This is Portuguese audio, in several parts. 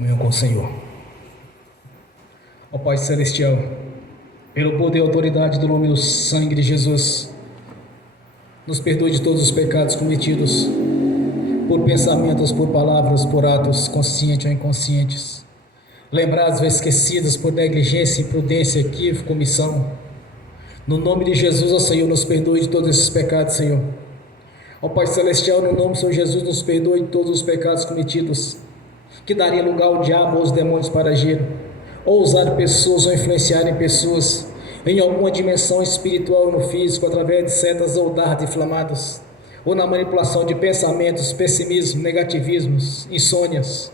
Comunhão com o Senhor. Ó Pai Celestial, pelo poder e autoridade do nome do sangue de Jesus, nos perdoe de todos os pecados cometidos, por pensamentos, por palavras, por atos, conscientes ou inconscientes, lembrados ou esquecidos por negligência, imprudência, equívoco, omissão. No nome de Jesus, ó Senhor, nos perdoe de todos esses pecados, Senhor. Ó Pai Celestial, no nome do Senhor Jesus, nos perdoe de todos os pecados cometidos, que daria lugar ao diabo ou aos demônios para agir, ou usar pessoas ou influenciar em pessoas em alguma dimensão espiritual ou no físico, através de setas ou dardos inflamados, ou na manipulação de pensamentos, pessimismo, negativismos, insônias.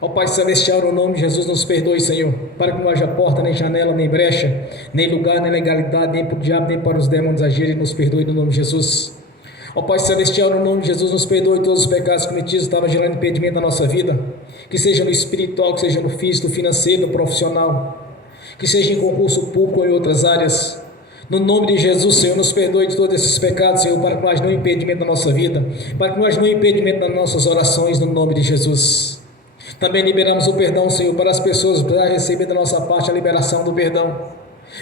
Ó Pai Celestial, no nome de Jesus, nos perdoe, Senhor, para que não haja porta, nem janela, nem brecha, nem lugar, nem legalidade, nem para o diabo, nem para os demônios agirem. Nos perdoe no nome de Jesus. Ó Pai Celestial, no nome de Jesus, nos perdoe todos os pecados cometidos, estavam gerando impedimento na nossa vida, que seja no espiritual, que seja no físico, no financeiro, no profissional, que seja em concurso público ou em outras áreas. No nome de Jesus, Senhor, nos perdoe de todos esses pecados, Senhor, para que não haja nenhum impedimento na nossa vida, para que não haja nenhum impedimento nas nossas orações, no nome de Jesus. Também liberamos o perdão, Senhor, para as pessoas para receber da nossa parte a liberação do perdão.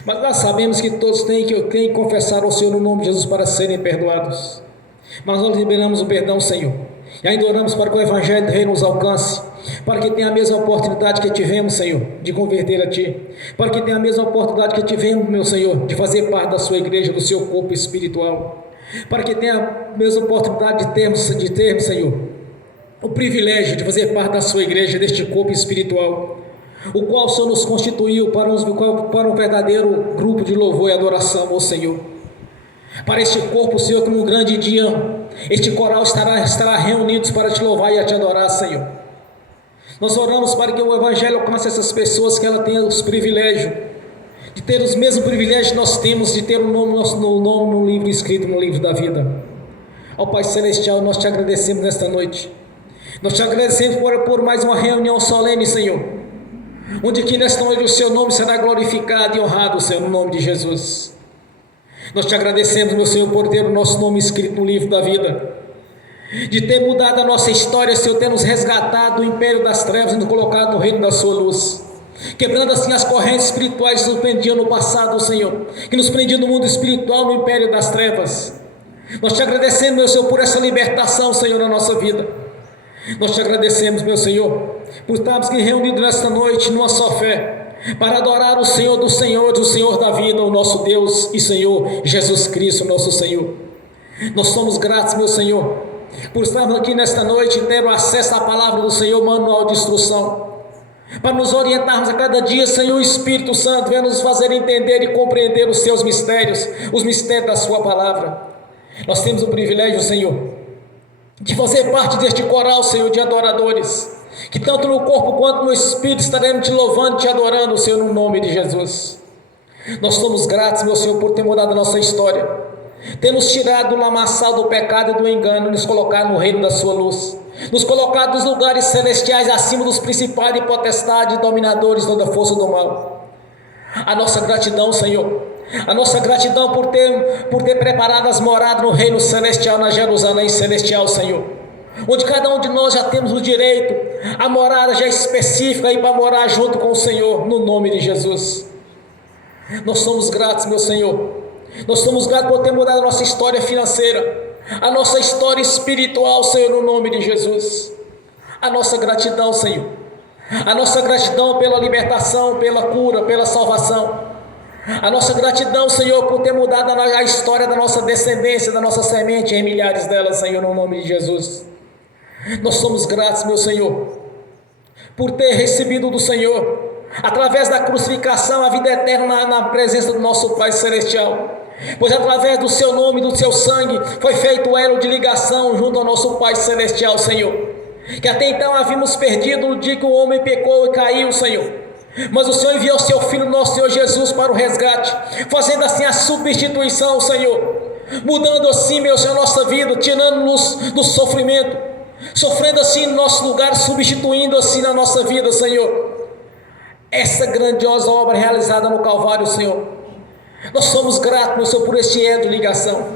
Mas nós sabemos que todos têm que confessar ao Senhor no nome de Jesus para serem perdoados. Mas nós liberamos o perdão, Senhor, e ainda oramos para que o Evangelho do Rei nos alcance, para que tenha a mesma oportunidade que tivemos, Senhor, de converter a Ti, para que tenha a mesma oportunidade que tivemos, meu Senhor, de fazer parte da Sua igreja, do Seu corpo espiritual, para que tenha a mesma oportunidade de termos, Senhor, o privilégio de fazer parte da Sua igreja, deste corpo espiritual, o qual o Senhor nos constituiu para um verdadeiro grupo de louvor e adoração ao Senhor. Para este corpo, Senhor, que num grande dia este coral estará reunidos para Te louvar e a Te adorar, Senhor. Nós oramos para que o Evangelho alcance essas pessoas, que ela tenha os privilégios, de ter os mesmos privilégios que nós temos, de ter o nosso nome no livro escrito, no livro da vida. Ó Pai Celestial, nós Te agradecemos nesta noite. Nós Te agradecemos por mais uma reunião solene, Senhor, onde que nesta noite o Seu nome será glorificado e honrado, Senhor, no nome de Jesus. Nós Te agradecemos, meu Senhor, por ter o nosso nome escrito no livro da vida, de ter mudado a nossa história, Senhor, ter nos resgatado do império das trevas e nos colocado no reino da Sua luz, quebrando assim as correntes espirituais que nos prendiam no passado, Senhor, que nos prendiam no mundo espiritual, no império das trevas. Nós Te agradecemos, meu Senhor, por essa libertação, Senhor, na nossa vida. Nós Te agradecemos, meu Senhor, por estarmos aqui reunidos nesta noite numa só fé, para adorar o Senhor dos Senhores, o Senhor da vida, o nosso Deus e Senhor Jesus Cristo, nosso Senhor. Nós somos gratos, meu Senhor, por estarmos aqui nesta noite e ter acesso à palavra do Senhor, manual de instrução, para nos orientarmos a cada dia, Senhor. O Espírito Santo venha nos fazer entender e compreender os Seus mistérios, os mistérios da Sua palavra. Nós temos o privilégio, Senhor, de fazer parte deste coral, Senhor, de adoradores, que tanto no corpo quanto no espírito estaremos Te louvando e Te adorando, Senhor, no nome de Jesus. Nós somos gratos, meu Senhor, por ter mudado a nossa história, ter nos tirado do lamaçal do pecado e do engano, nos colocado no reino da Sua luz, nos colocado nos lugares celestiais, acima dos principais e potestades e dominadores de toda a força do mal. A nossa gratidão, Senhor, a nossa gratidão por ter preparado as moradas no reino celestial, na Jerusalém celestial, Senhor, onde cada um de nós já temos o direito, a morada já específica, e para morar junto com o Senhor, no nome de Jesus. Nós somos gratos, meu Senhor, nós somos gratos por ter mudado a nossa história financeira, a nossa história espiritual, Senhor, no nome de Jesus. A nossa gratidão, Senhor, a nossa gratidão pela libertação, pela cura, pela salvação. A nossa gratidão, Senhor, por ter mudado a história da nossa descendência, da nossa semente, em milhares delas, Senhor, no nome de Jesus. Nós somos gratos, meu Senhor, por ter recebido do Senhor, através da crucificação, a vida eterna na presença do nosso Pai Celestial, pois através do Seu nome e do Seu sangue foi feito o elo de ligação junto ao nosso Pai Celestial, Senhor, que até então havíamos perdido no dia que o homem pecou e caiu, Senhor. Mas o Senhor enviou o Seu Filho, nosso Senhor Jesus, para o resgate, fazendo assim a substituição, Senhor, mudando assim, meu Senhor, a nossa vida, tirando-nos do sofrimento, sofrendo assim no nosso lugar, substituindo assim na nossa vida, Senhor, essa grandiosa obra realizada no Calvário, Senhor. Nós somos gratos, meu Senhor, por este elo de ligação,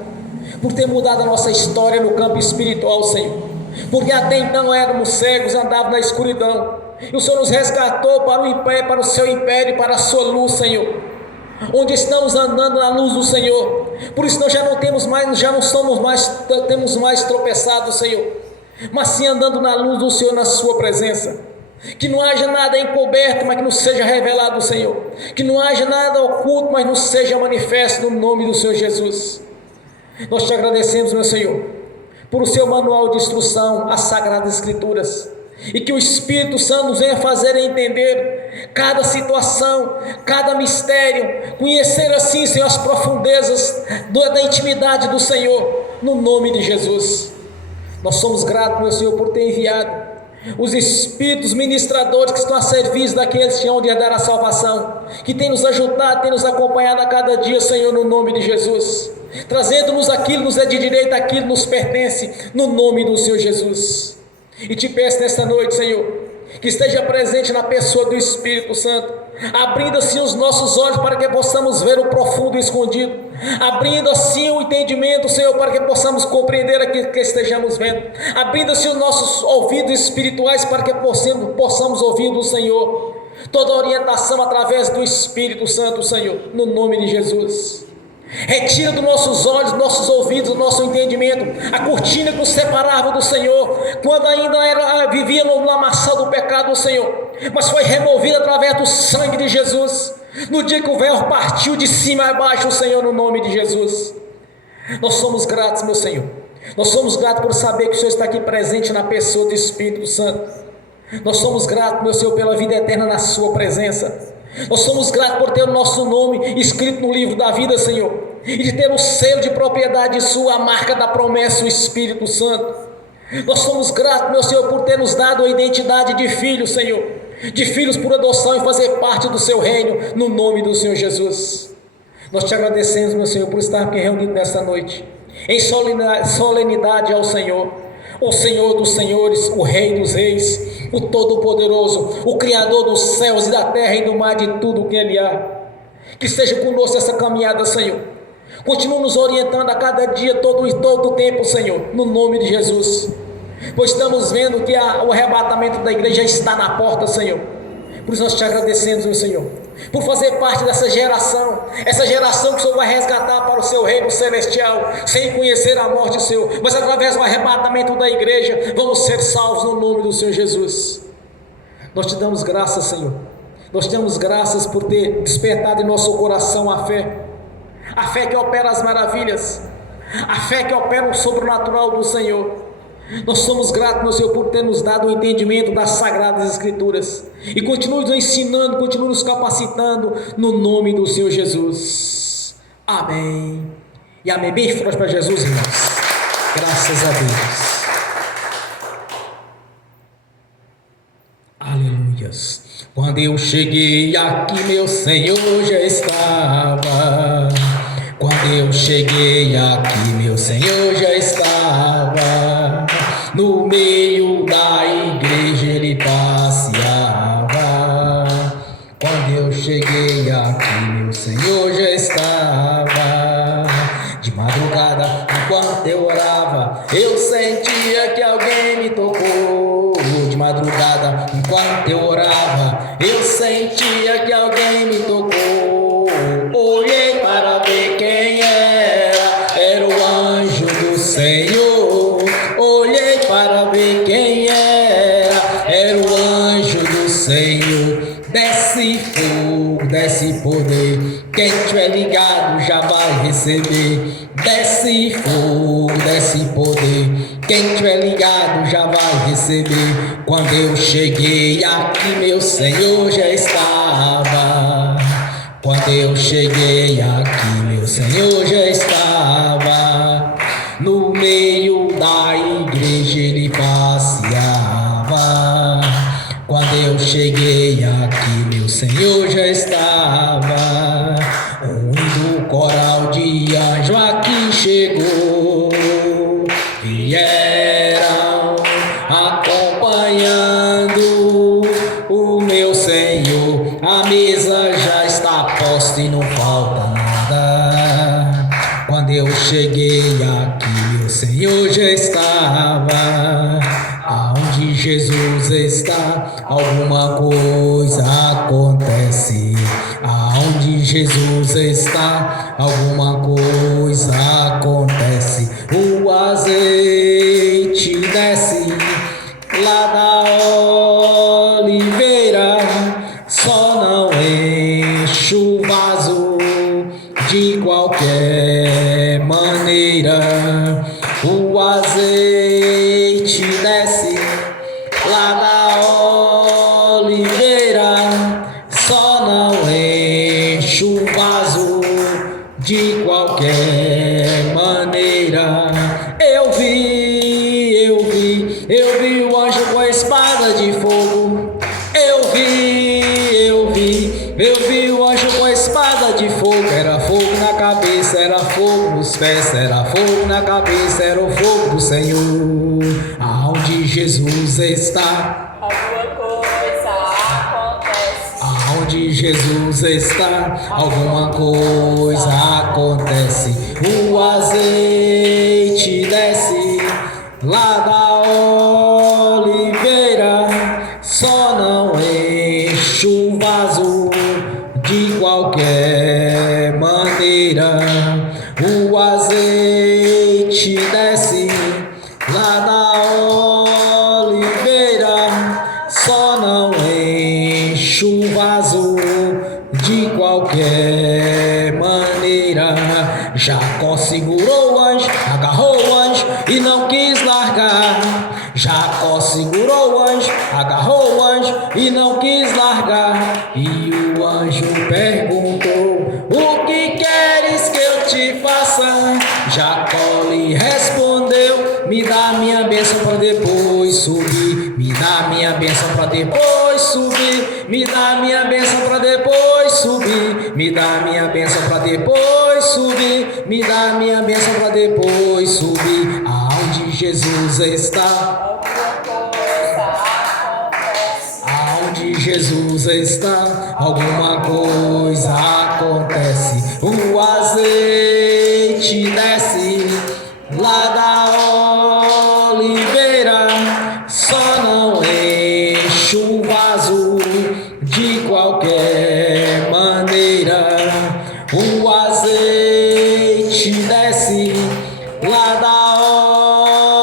por ter mudado a nossa história no campo espiritual, Senhor, porque até então éramos cegos, andávamos na escuridão, E o Senhor nos resgatou para o império, para o seu império, para a sua luz, Senhor. Onde estamos andando na luz do Senhor. Por isso nós já não temos mais tropeçado, Senhor, mas sim andando na luz do Senhor, na sua presença. Que não haja nada encoberto, mas que nos seja revelado, Senhor. Que não haja nada oculto, mas nos seja manifesto no nome do Senhor Jesus. Nós te agradecemos, meu Senhor, por o seu manual de instrução, as Sagradas Escrituras, e que o Espírito Santo nos venha fazer entender cada situação, cada mistério, conhecer assim, Senhor, as profundezas da intimidade do Senhor, no nome de Jesus. Nós somos gratos, meu Senhor, por ter enviado os Espíritos ministradores que estão a serviço daqueles que hão de herdar a salvação, que tem nos ajudado, tem nos acompanhado a cada dia, Senhor, no nome de Jesus, trazendo-nos aquilo que nos é de direito, aquilo que nos pertence, no nome do Senhor Jesus. E te peço nesta noite, Senhor, que esteja presente na pessoa do Espírito Santo, abrindo assim os nossos olhos para que possamos ver o profundo e escondido, abrindo assim o entendimento, Senhor, para que possamos compreender aquilo que estejamos vendo, abrindo assim os nossos ouvidos espirituais para que possamos ouvir do Senhor toda a orientação através do Espírito Santo, Senhor, no nome de Jesus. Retira dos nossos olhos, dos nossos ouvidos, do nosso entendimento a cortina que nos separava do Senhor, quando ainda vivia no lamaçal do pecado do Senhor, mas foi removida através do sangue de Jesus, no dia que o véu partiu de cima a baixo, Senhor, no nome de Jesus. Nós somos gratos, meu Senhor, nós somos gratos por saber que o Senhor está aqui presente na pessoa do Espírito Santo. Nós somos gratos, meu Senhor, pela vida eterna na sua presença. Nós somos gratos por ter o nosso nome escrito no livro da vida, Senhor, e de ter o selo de propriedade sua, a marca da promessa, o Espírito Santo. Nós somos gratos, meu Senhor, por ter nos dado a identidade de filhos, Senhor, de filhos por adoção, e fazer parte do seu reino, no nome do Senhor Jesus. Nós te agradecemos, meu Senhor, por estar aqui reunido nesta noite, em solenidade ao Senhor, o Senhor dos senhores, o Rei dos reis, o Todo-Poderoso, o Criador dos céus e da terra e do mar, de tudo o que ele há. Que seja conosco essa caminhada, Senhor. Continua nos orientando a cada dia, todo o tempo, Senhor, no nome de Jesus. Pois estamos vendo que o arrebatamento da igreja está na porta, Senhor. Por isso nós te agradecemos, meu Senhor, por fazer parte dessa geração, essa geração que o Senhor vai resgatar para o seu reino celestial, sem conhecer a morte seu, mas através do arrebatamento da igreja, vamos ser salvos no nome do Senhor Jesus. Nós te damos graças, Senhor, nós te damos graças por ter despertado em nosso coração a fé que opera as maravilhas, a fé que opera o sobrenatural do Senhor. Nós somos gratos, meu Senhor, por ter nos dado o entendimento das Sagradas Escrituras, e continue nos ensinando, continue nos capacitando, no nome do Senhor Jesus. Amém e amém. Bem forte para Jesus, irmãos. Graças a Deus. Aleluias. Quando eu cheguei aqui, meu Senhor já estava. Quando eu cheguei aqui, meu Senhor já estava. No meio da igreja ele passeava. Quando eu cheguei aqui, meu Senhor já estava. De madrugada, enquanto eu orava, eu sentia que alguém me tocou. De madrugada, enquanto eu orava, eu sentia que alguém me tocou. Olhei para ver quem era o anjo do Senhor. Olhei para ver quem era o anjo do Senhor. Desce fogo, desce poder, quem tiver ligado já vai receber. Desce fogo, desce poder, quem tiver ligado já vai receber. Quando eu cheguei aqui, meu Senhor já estava. Quando eu cheguei aqui, meu Senhor já estava. No meio da igreja ele passeava. Quando eu cheguei aqui, meu Senhor já estava. Onde o coral de anjo aqui chegou, vieram acompanhando o meu Senhor. A mesa já está posta e não falta nada. Quando eu cheguei aqui, o Senhor já estava. Aonde Jesus está, alguma coisa acontece. Aonde Jesus está, alguma coisa acontece. O azeite desce lá da oliveira, só não enche o vaso de qualquer maneira. O azeite desce lá da oliveira, só não enche o vaso de qualquer maneira. Eu vi o anjo com a espada de fogo. Eu vi o anjo com a espada de fogo. Era fogo na cabeça, era fogo nos pés, era fogo na cabeça, era o fogo do Senhor. Aonde Jesus está, alguma coisa acontece. aonde Jesus está, alguma coisa acontece. O azeite desce lá da oliveira, só não enche o vaso de qualquer maneira. O azeite desce lá da oliveira, só não enche o vaso de qualquer maneira. Jacó segurou o anjo, agarrou o anjo e não quis largar. Jacó segurou o anjo, agarrou o anjo e não quis largar. E o anjo perguntou: o que queres que eu te faça? Jacó lhe respondeu: me dá minha bênção para depois subir. Me dá minha bênção para depois subir. Me dá minha bênção para depois subir. Me dá minha bênção para depois subir. Me dá minha bênção para depois subir. Aonde Jesus está, Alguma coisa acontece. aonde Jesus está, alguma coisa acontece. O azeite desce lá da oliveira, só não enche o vaso de qualquer maneira. O azeite desce lá da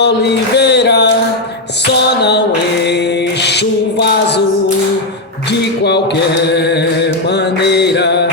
oliveira, só não enche o vaso de qualquer maneira.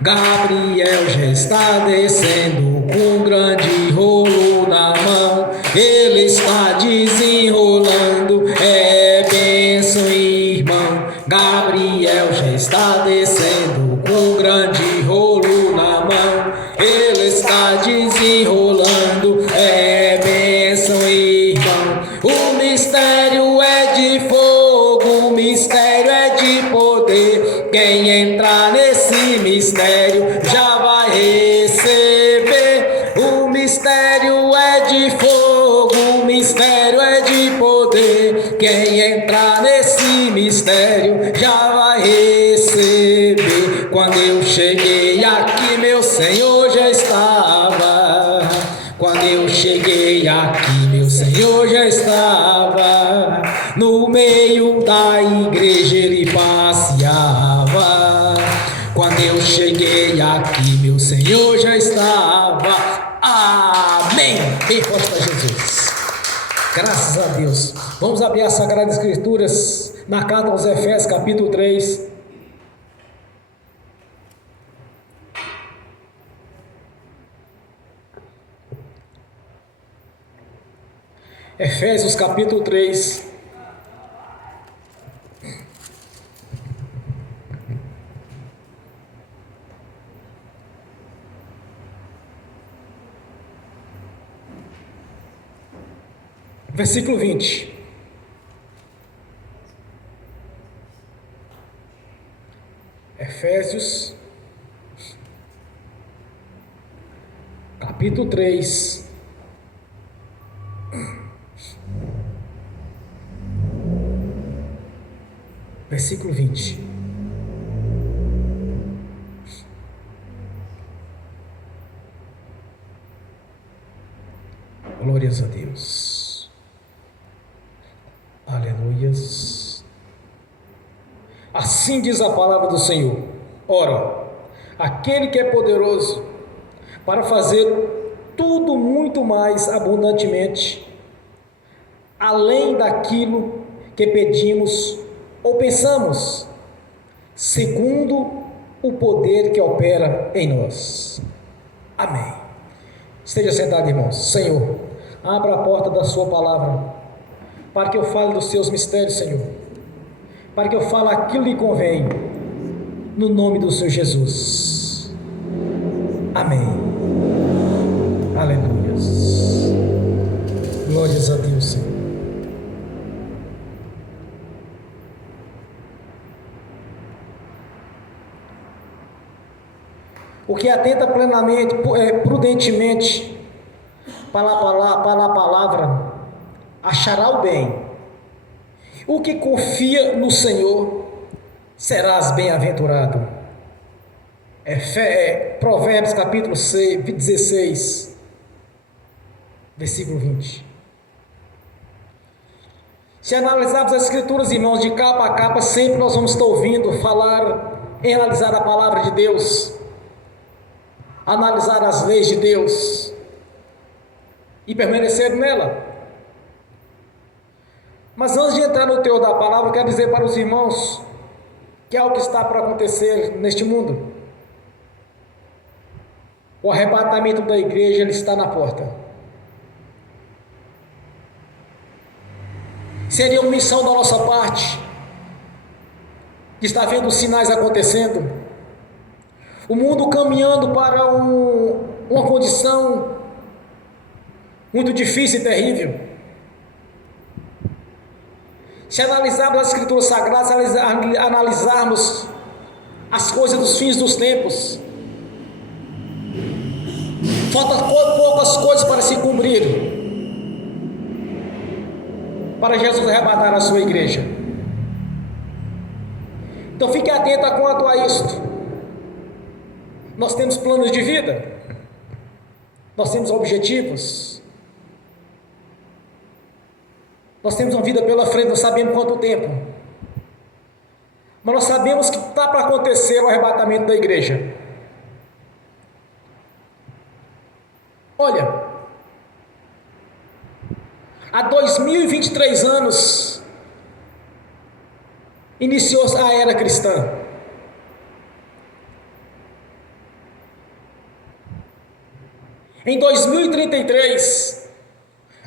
Gabriel já está descendo com um grande rolo na mão. Ele está desenrolando, é bênção, irmão. Gabriel já está descendo com um grande rolo na mão. Ele está desenrolando, é bênção, irmão. O mistério é de fogo, o mistério é de poder. Quem entrar nesse mistério já vai receber. O mistério é de fogo, o mistério é de poder. Quem entrar nesse mistério já vai receber. Quando eu cheguei aqui, meu Senhor já estava. Quando eu cheguei aqui, meu Senhor já estava. No meio da igreja ele passeava. Quando eu cheguei aqui, meu Senhor já estava. Amém. Bem forte para Jesus. Graças a Deus. Vamos abrir as Sagradas Escrituras na carta aos Efésios, capítulo 3. Efésios, capítulo 3. Versículo 20. Efésios, capítulo 3. Versículo 20. Glórias a Deus. Aleluias. Assim diz a palavra do Senhor. Ora, aquele que é poderoso para fazer tudo muito mais abundantemente, além daquilo que pedimos ou pensamos, segundo o poder que opera em nós. Amém. Esteja sentado, irmãos. Senhor, abra a porta da sua palavra, para que eu fale dos seus mistérios, Senhor, para que eu fale aquilo que convém, no nome do Senhor Jesus. Amém. Aleluia. Glórias a Deus, Senhor. O que atenta plenamente, prudentemente para a palavra, achará o bem. O que confia no Senhor, serás bem-aventurado. Provérbios capítulo 16, versículo 20. Se analisarmos as escrituras, irmãos, de capa a capa, sempre nós vamos estar ouvindo falar em analisar a palavra de Deus, analisar as leis de Deus e permanecer nela. Mas antes de entrar no teor da palavra, eu quero dizer para os irmãos que é algo que está para acontecer neste mundo. O arrebatamento da igreja, ele está na porta. Seria uma missão da nossa parte de estar vendo os sinais acontecendo, o mundo caminhando para uma condição muito difícil e terrível. Se analisarmos as escrituras sagradas, analisarmos as coisas dos fins dos tempos, faltam poucas coisas para se cumprir, para Jesus arrebatar a sua igreja. Então fique atento quanto a isto. Nós temos planos de vida, nós temos objetivos, nós temos uma vida pela frente, não sabemos quanto tempo, mas nós sabemos que está para acontecer o arrebatamento da igreja. Olha, há 2023 anos iniciou-se a era cristã. Em 2033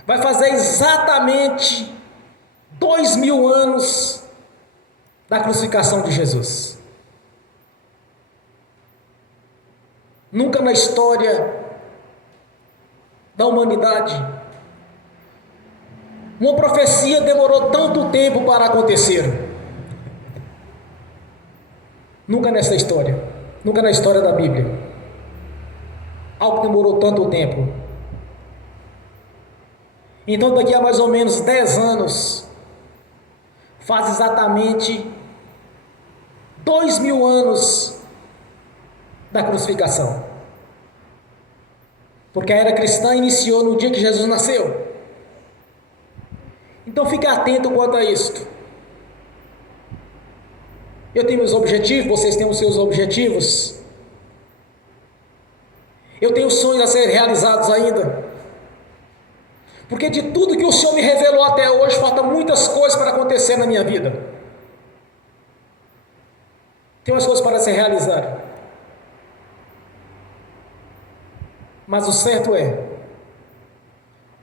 vai fazer exatamente 2000 anos da crucificação de Jesus. Nunca na história da humanidade uma profecia demorou tanto tempo para acontecer. Nunca nessa história, nunca na história da Bíblia, algo que demorou tanto tempo. Então daqui a mais ou menos 10 anos, faz exatamente 2000 anos da crucificação. Porque a era cristã iniciou no dia que Jesus nasceu. Então fique atento quanto a isto. Eu tenho meus objetivos, vocês têm os seus objetivos. Eu tenho sonhos a serem realizados ainda. Porque de tudo que o Senhor me revelou até hoje, faltam muitas coisas para acontecer na minha vida. Tem umas coisas para se realizar. Mas o certo é,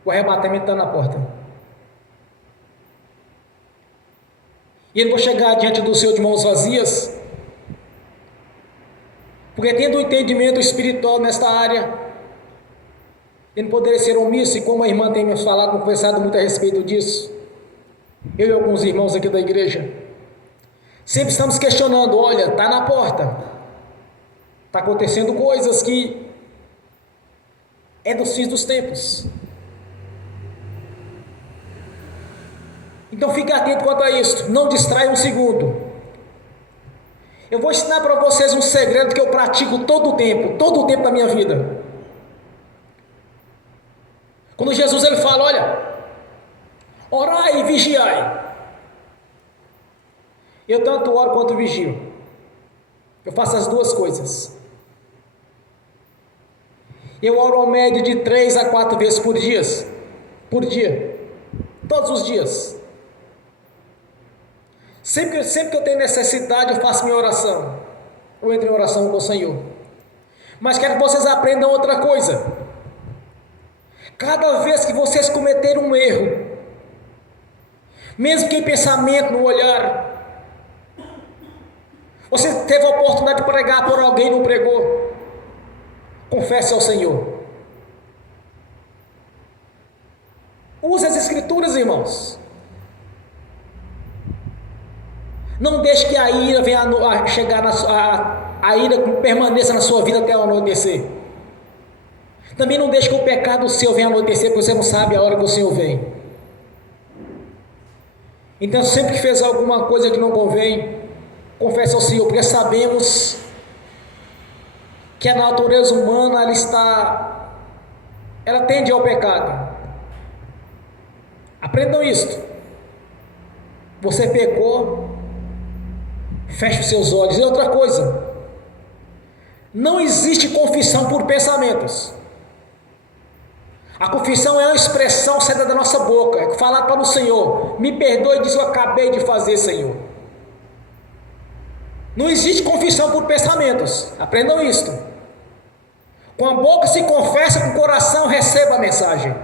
o arrebatamento está na porta. E eu não vou chegar diante do Senhor de mãos vazias, porque tendo um entendimento espiritual nesta área, ele não poderia ser omisso, e como a irmã tem me falado, conversado muito a respeito disso, eu e alguns irmãos aqui da igreja, sempre estamos questionando, olha, está na porta, está acontecendo coisas que é dos fins dos tempos. Então fique atento quanto a isso, não distraia um segundo. Eu vou ensinar para vocês um segredo que eu pratico todo o tempo da minha vida. Quando Jesus ele fala, olha, orai e vigiai. Eu tanto oro quanto vigio. Eu faço as duas coisas. Eu oro ao médio de 3 a 4 vezes por dia, todos os dias. Sempre que eu tenho necessidade, eu faço minha oração. Eu entro em oração com o Senhor. Mas quero que vocês aprendam outra coisa. Cada vez que vocês cometerem um erro, mesmo que em pensamento, no olhar, você teve a oportunidade de pregar por alguém e não pregou, confesse ao Senhor. Use as Escrituras, irmãos. Não deixe que a ira venha a chegar a ira permaneça na sua vida até o anoitecer. Também não deixe que o pecado seu venha anoitecer, porque você não sabe a hora que o Senhor vem. Então, sempre que fez alguma coisa que não convém, confesse ao Senhor, porque sabemos que a natureza humana ela tende ao pecado. Aprendam isto. Você pecou, feche os seus olhos. E outra coisa, não existe confissão por pensamentos. A confissão é uma expressão saída da nossa boca, é falar para o Senhor: me perdoe disso que eu acabei de fazer, Senhor. Não existe confissão por pensamentos. Aprendam isto. Com a boca se confessa, com o coração receba a mensagem.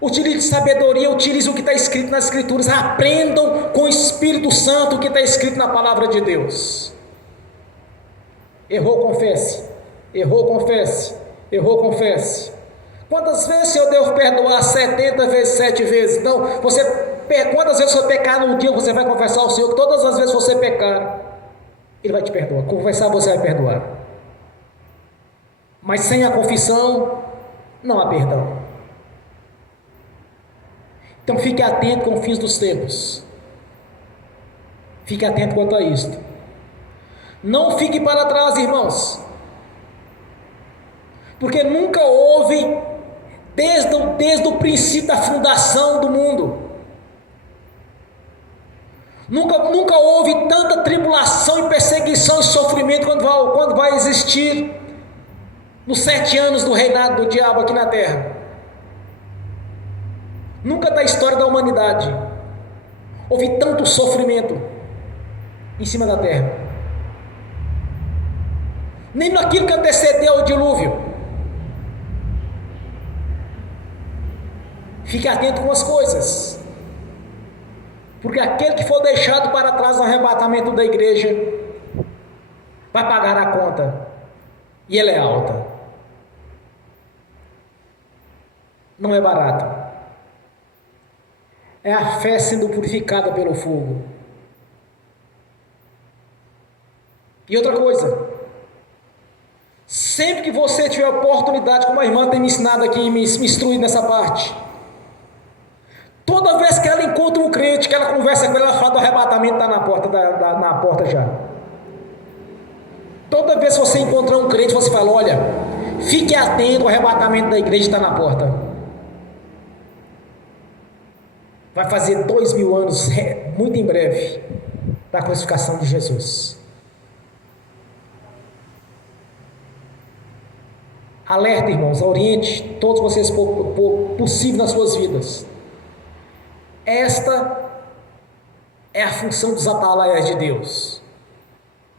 Utilize sabedoria, utilize o que está escrito nas Escrituras. Aprendam com o Espírito Santo o que está escrito na palavra de Deus. Errou, confesse. Errou, confesse. Errou, confesse. Quantas vezes eu devo perdoar? 70 vezes, 7 vezes. Então, quantas vezes você pecar no dia, você vai confessar ao Senhor que todas as vezes você pecar, Ele vai te perdoar. Confessar, você vai perdoar. Mas sem a confissão, não há perdão. Então fique atento com os fins dos tempos. Fique atento quanto a isto. Não fique para trás, irmãos. Porque nunca houve, desde o princípio da fundação do mundo, nunca houve tanta tribulação e perseguição e sofrimento quando vai existir nos 7 anos do reinado do diabo aqui na terra. Nunca da história da humanidade houve tanto sofrimento em cima da terra. Nem naquilo que antecedeu o dilúvio. Fique atento com as coisas. Porque aquele que for deixado para trás no arrebatamento da igreja vai pagar a conta. E ela é alta. Não é barato. É a fé sendo purificada pelo fogo. E outra coisa, sempre que você tiver oportunidade, como a irmã tem me ensinado aqui e me instruído nessa parte, toda vez que ela encontra um crente, que ela conversa com ele, ela fala do arrebatamento, está na porta, na porta já. Toda vez que você encontrar um crente, você fala: olha, fique atento, o arrebatamento da igreja está na porta. Vai fazer 2000 anos, muito em breve, da crucificação de Jesus. Alerta, irmãos, oriente todos vocês possível nas suas vidas. Esta é a função dos atalaias de Deus: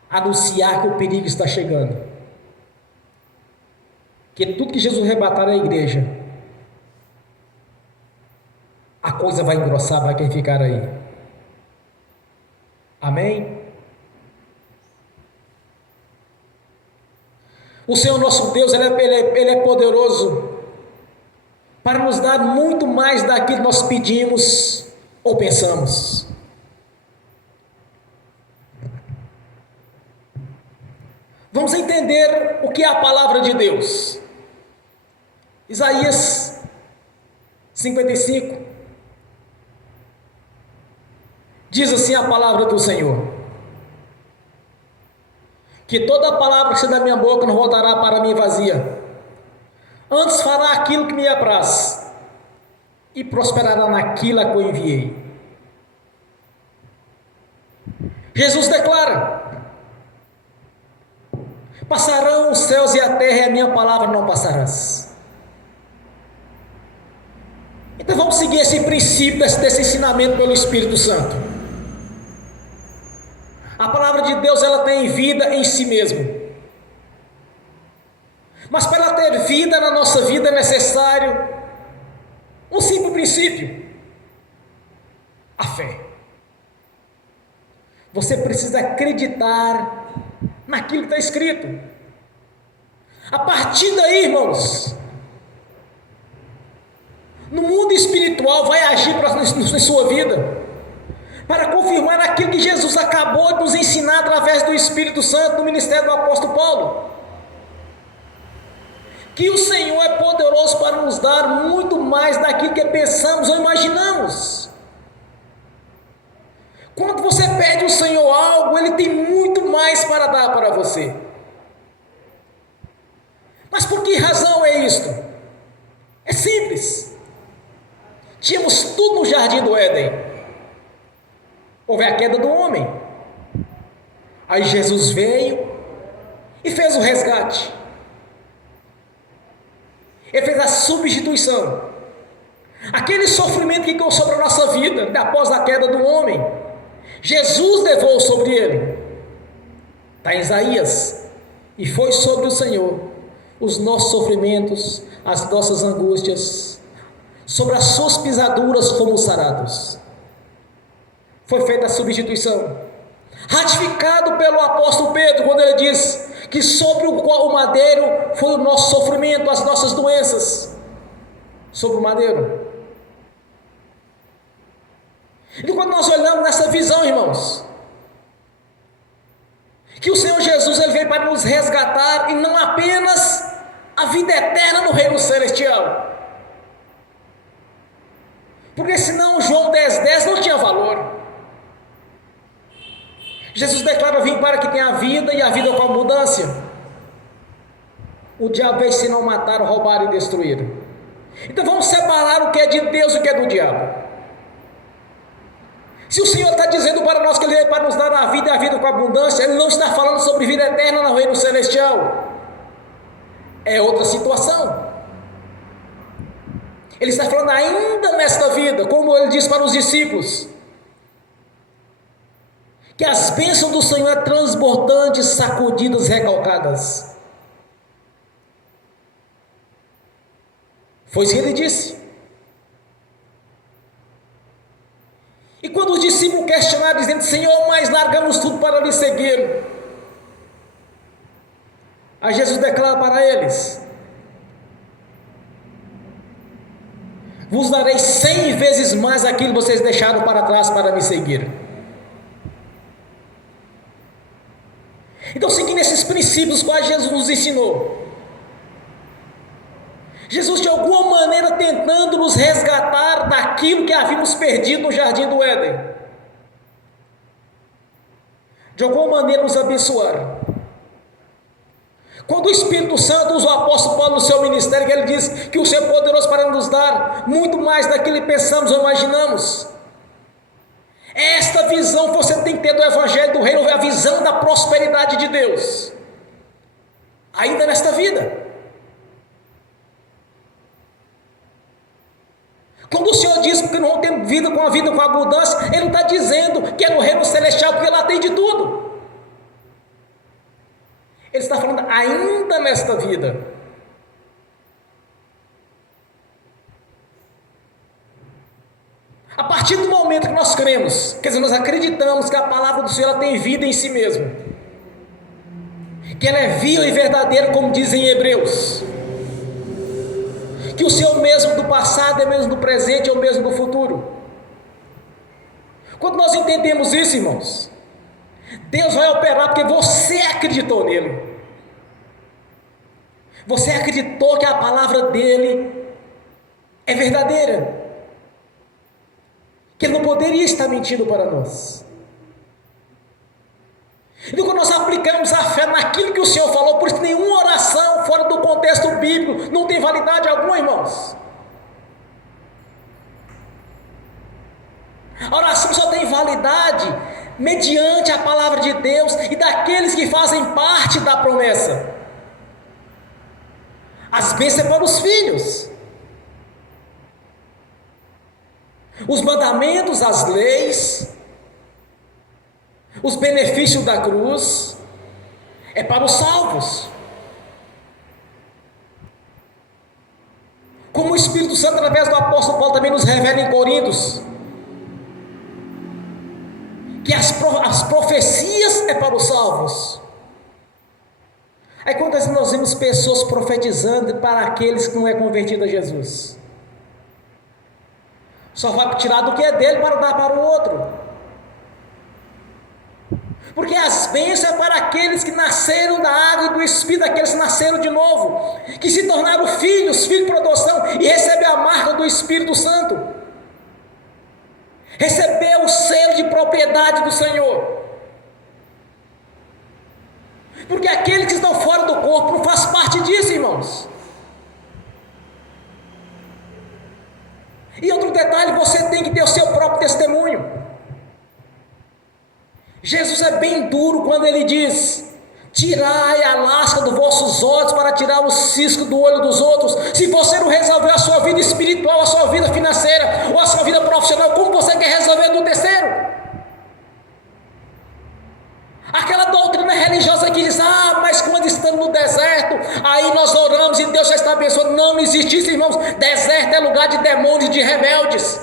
anunciar que o perigo está chegando, que tudo que Jesus arrebatar à igreja, a coisa vai engrossar, vai quem ficar aí. Amém? O Senhor nosso Deus, Ele é poderoso para nos dar muito mais daquilo que nós pedimos ou pensamos. Vamos entender o que é a palavra de Deus. Isaías 55 diz assim a palavra do Senhor: que toda palavra que sai da minha boca não voltará para mim vazia, antes fará aquilo que me apraz, e prosperará naquilo a que eu enviei. Jesus declara: passarão os céus e a terra, e a minha palavra não passarás. Então vamos seguir esse princípio, desse ensinamento pelo Espírito Santo. A palavra de Deus, ela tem vida em si mesmo. Mas para ela ter vida na nossa vida é necessário um simples princípio: a fé. Você precisa acreditar naquilo que está escrito. A partir daí, irmãos, no mundo espiritual vai agir na sua vida para confirmar aquilo que Jesus acabou de nos ensinar através do Espírito Santo no ministério do apóstolo Paulo, que o Senhor é poderoso para nos dar muito mais daquilo que pensamos ou imaginamos. Quando você pede ao Senhor algo, Ele tem muito mais para dar para você. Mas por que razão é isto? É simples. Tínhamos tudo no jardim do Éden. Houve a queda do homem. Aí Jesus veio e fez o resgate. Ele fez a substituição. Aquele sofrimento que caiu sobre a nossa vida após a queda do homem, Jesus levou sobre ele. Está em Isaías: e foi sobre o Senhor os nossos sofrimentos, as nossas angústias, sobre as suas pisaduras fomos sarados. Foi feita a substituição, ratificado pelo apóstolo Pedro, quando ele diz que sobre o madeiro foi o nosso sofrimento, as nossas doenças, sobre o madeiro. E quando nós olhamos nessa visão, irmãos, que o Senhor Jesus, Ele veio para nos resgatar, e não apenas a vida eterna no reino celestial, porque senão João 10,10 não tinha valor. Jesus declara: vim para que tenha a vida, e a vida com abundância. O diabo veio senão matar, roubar e destruir. Então vamos separar o que é de Deus e o que é do diabo. Se o Senhor está dizendo para nós que Ele veio para nos dar a vida e a vida com abundância, Ele não está falando sobre vida eterna no reino celestial. É outra situação. Ele está falando ainda nesta vida, como Ele disse para os discípulos, que as bênçãos do Senhor é transbordantes, sacudidas, recalcadas. Foi isso que Ele disse. E quando os discípulos questionaram, dizendo: Senhor, mas largamos tudo para lhe seguir, aí Jesus declara para eles: vos darei 100 vezes mais aquilo que vocês deixaram para trás para me seguir. Então, seguindo esses princípios quais Jesus nos ensinou, Jesus de alguma maneira tentando nos resgatar daquilo que havíamos perdido no jardim do Éden, de alguma maneira nos abençoar. Quando o Espírito Santo usa o apóstolo Paulo no seu ministério, que ele diz que o Senhor é poderoso para nos dar muito mais daquilo que pensamos ou imaginamos. É esta visão que você tem que ter do Evangelho do Reino, a visão da prosperidade de Deus, ainda nesta vida. Quando o Senhor diz que não tem vida com a vida com abundância, Ele não está dizendo que é no reino celestial, porque lá tem de tudo. Ele está falando ainda nesta vida. A partir do momento que nós cremos, quer dizer, nós acreditamos que a palavra do Senhor ela tem vida em si mesmo, que ela é viva e verdadeira, como dizem em Hebreus, que o Senhor mesmo do passado é mesmo do presente, é o mesmo do futuro. Quando nós entendemos isso, irmãos, Deus vai operar porque você acreditou nele. Você acreditou que a palavra dele é verdadeira, que ele não poderia estar mentindo para nós. Então, quando nós aplicamos a fé naquilo que o Senhor falou, por isso nenhuma oração fora do contexto bíblico não tem validade alguma, irmãos. A oração só tem validade mediante a palavra de Deus e daqueles que fazem parte da promessa. As bênçãos é para os filhos. Os mandamentos, as leis, os benefícios da cruz é para os salvos. Como o Espírito Santo, através do apóstolo Paulo, também nos revela em Coríntios, que as profecias é para os salvos. Aí quantas vezes nós vemos pessoas profetizando para aqueles que não é convertido a Jesus? Só vai tirar do que é dele para dar para o outro. Porque as bênçãos é para aqueles que nasceram da água e do Espírito, aqueles que nasceram de novo, que se tornaram filhos por adoção e receberam a marca do Espírito Santo, recebeu o selo de propriedade do Senhor. Porque aqueles que estão fora do corpo não faz parte disso, irmãos. E outro detalhe, você tem que ter o seu próprio testemunho. Jesus é bem duro quando ele diz: tirai a lasca dos vossos olhos para tirar o cisco do olho dos outros. Se você não resolveu a sua vida espiritual, a sua vida financeira ou a sua vida profissional, como você quer resolver do terceiro? Aquela doutrina religiosa que diz: mas quando estamos no deserto, aí nós oramos e Deus já está abençoando. Não existe isso, irmãos. Deserto é lugar de demônios, de rebeldes,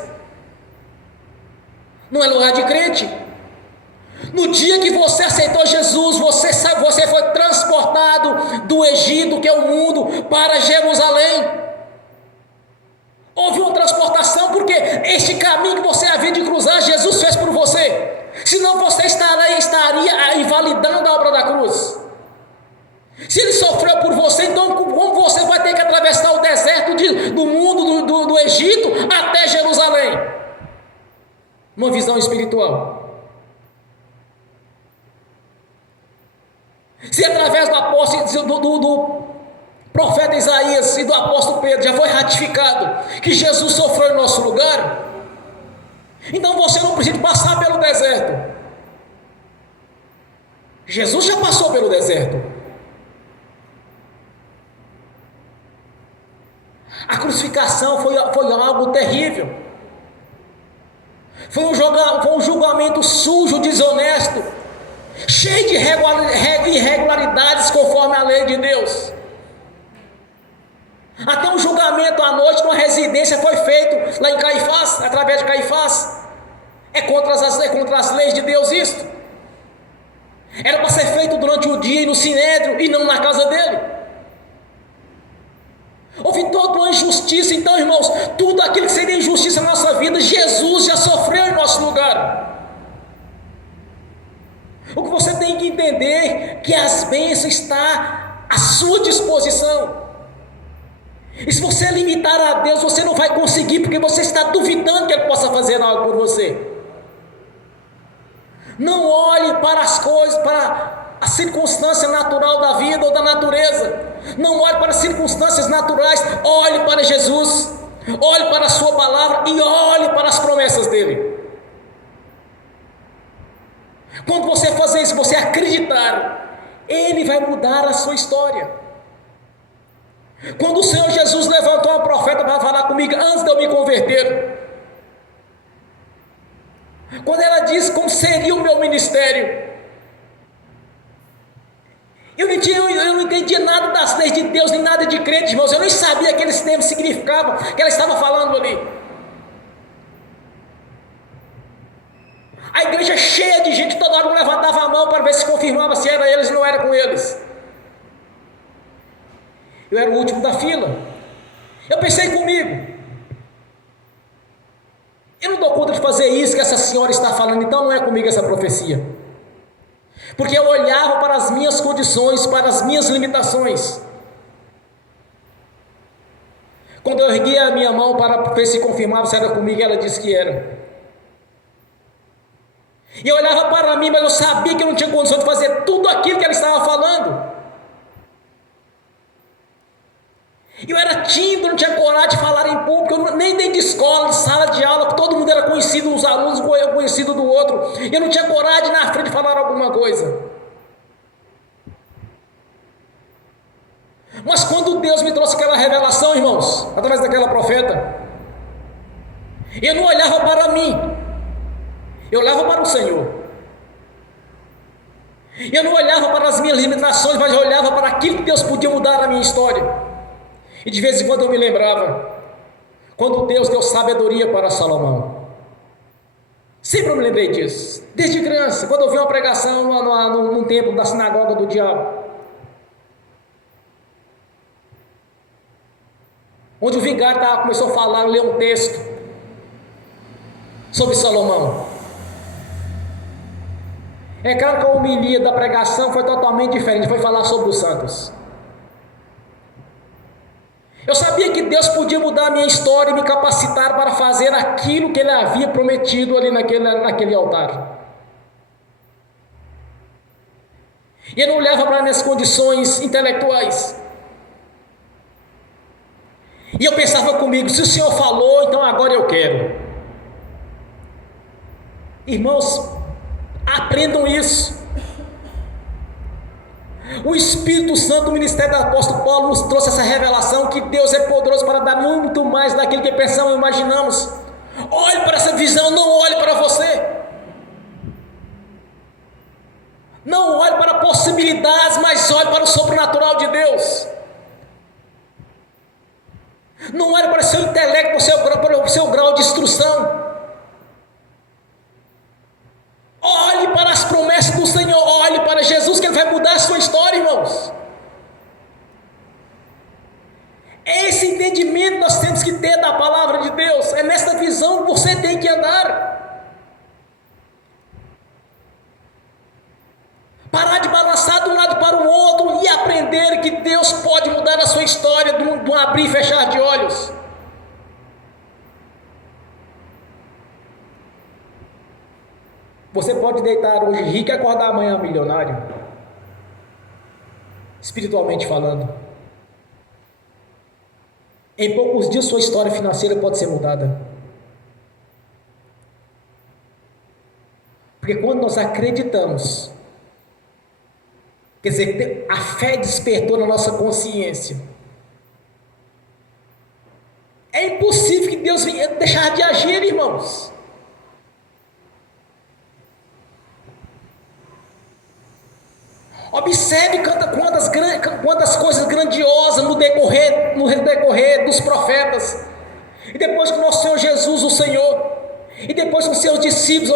não é lugar de crente. No dia que você aceitou Jesus, você foi transportado do Egito, que é o mundo, para Jerusalém. Houve uma transportação, porque este caminho que você havia de cruzar, Jesus fez por você. Senão você estaria invalidando a obra da cruz. Se ele sofreu por você, então como você vai ter que atravessar o deserto do mundo, do Egito, até Jerusalém? Uma visão espiritual. Se através do apóstolo, do profeta Isaías e do apóstolo Pedro já foi ratificado que Jesus sofreu em nosso lugar, então você não precisa passar pelo deserto. Jesus já passou pelo deserto. A crucificação foi algo terrível. Foi um julgamento sujo, desonesto, cheio de irregularidades conforme a lei de Deus. Até um julgamento à noite numa residência foi feito lá em Caifás, através de Caifás. É contra as leis de Deus isto. Era para ser feito durante o dia e no sinédrio e não na casa dele. Houve toda uma injustiça. Então, irmãos, tudo aquilo que seria injustiça na nossa vida, Jesus já sofreu em nosso lugar. O que você tem que entender é que as bênçãos estão à sua disposição. E se você limitar a Deus, você não vai conseguir, porque você está duvidando que Ele possa fazer algo por você. Não olhe para as coisas, para a circunstância natural da vida ou da natureza. Não olhe para as circunstâncias naturais. Olhe para Jesus. Olhe para a sua palavra e olhe para as promessas dele. Quando você fazer isso, você acreditar, Ele vai mudar a sua história. Quando o Senhor Jesus levantou uma profeta para falar comigo antes de eu me converter, quando ela disse como seria o meu ministério, eu não entendia nada das leis de Deus, nem nada de crente, irmãos. Eu nem sabia aqueles termos significavam, que ela estava falando ali. A igreja cheia de gente, toda hora levantava a mão para ver se confirmava se era eles ou não era com eles. Eu era o último da fila. Eu pensei comigo: eu não dou conta de fazer isso que essa senhora está falando, então não é comigo essa profecia. Porque eu olhava para as minhas condições, para as minhas limitações. Quando eu ergui a minha mão para ver se confirmava se era comigo, ela disse que era. E eu olhava para mim, mas eu sabia que eu não tinha condição de fazer tudo aquilo que ela estava falando. Eu era tímido, tinha coragem de falar em público, nem dentro de escola, de sala de aula, que todo mundo era conhecido, os alunos conhecido do outro. Eu não tinha coragem de ir na frente de falar alguma coisa. Mas quando Deus me trouxe aquela revelação, irmãos, através daquela profeta, eu não olhava para mim, eu olhava para o Senhor. Eu não olhava para as minhas limitações, mas eu olhava para aquilo que Deus podia mudar na minha história. E de vez em quando eu me lembrava, quando Deus deu sabedoria para Salomão. Sempre eu me lembrei disso, desde criança, quando eu vi uma pregação num templo da sinagoga do diabo, onde o vigário começou a falar, ler um texto sobre Salomão. É claro que a homilia da pregação foi totalmente diferente, foi falar sobre os santos. Eu sabia que Deus podia mudar a minha história e me capacitar para fazer aquilo que Ele havia prometido ali naquele altar. E eu não olhava para minhas condições intelectuais. E eu pensava comigo, se o Senhor falou, então agora eu quero. Irmãos, aprendam isso. O Espírito Santo, o ministério do apóstolo Paulo, nos trouxe essa revelação que Deus é poderoso para dar muito mais daquilo que pensamos e imaginamos. Olhe para essa visão, não olhe para você. Não olhe para possibilidades, mas olhe para o sobrenatural de Deus. Não olhe para o seu intelecto, para o seu grau de instrução. Olhe para as promessas do Senhor, olhe para Jesus, que Ele vai mudar a sua história, irmãos. É esse entendimento que nós temos que ter da palavra de Deus, é nessa visão que você tem que andar. Parar de balançar de um lado para o outro e aprender que Deus pode mudar a sua história de um abrir e fechar de olhos. Você pode deitar hoje rico e acordar amanhã milionário, espiritualmente falando. Em poucos dias sua história financeira pode ser mudada. Porque quando nós acreditamos, quer dizer, a fé despertou na nossa consciência, é impossível que Deus venha deixar de agir, irmãos. Observe quantas coisas grandiosas no decorrer dos profetas. E depois que nosso Senhor Jesus, o Senhor, e depois que os seus discípulos,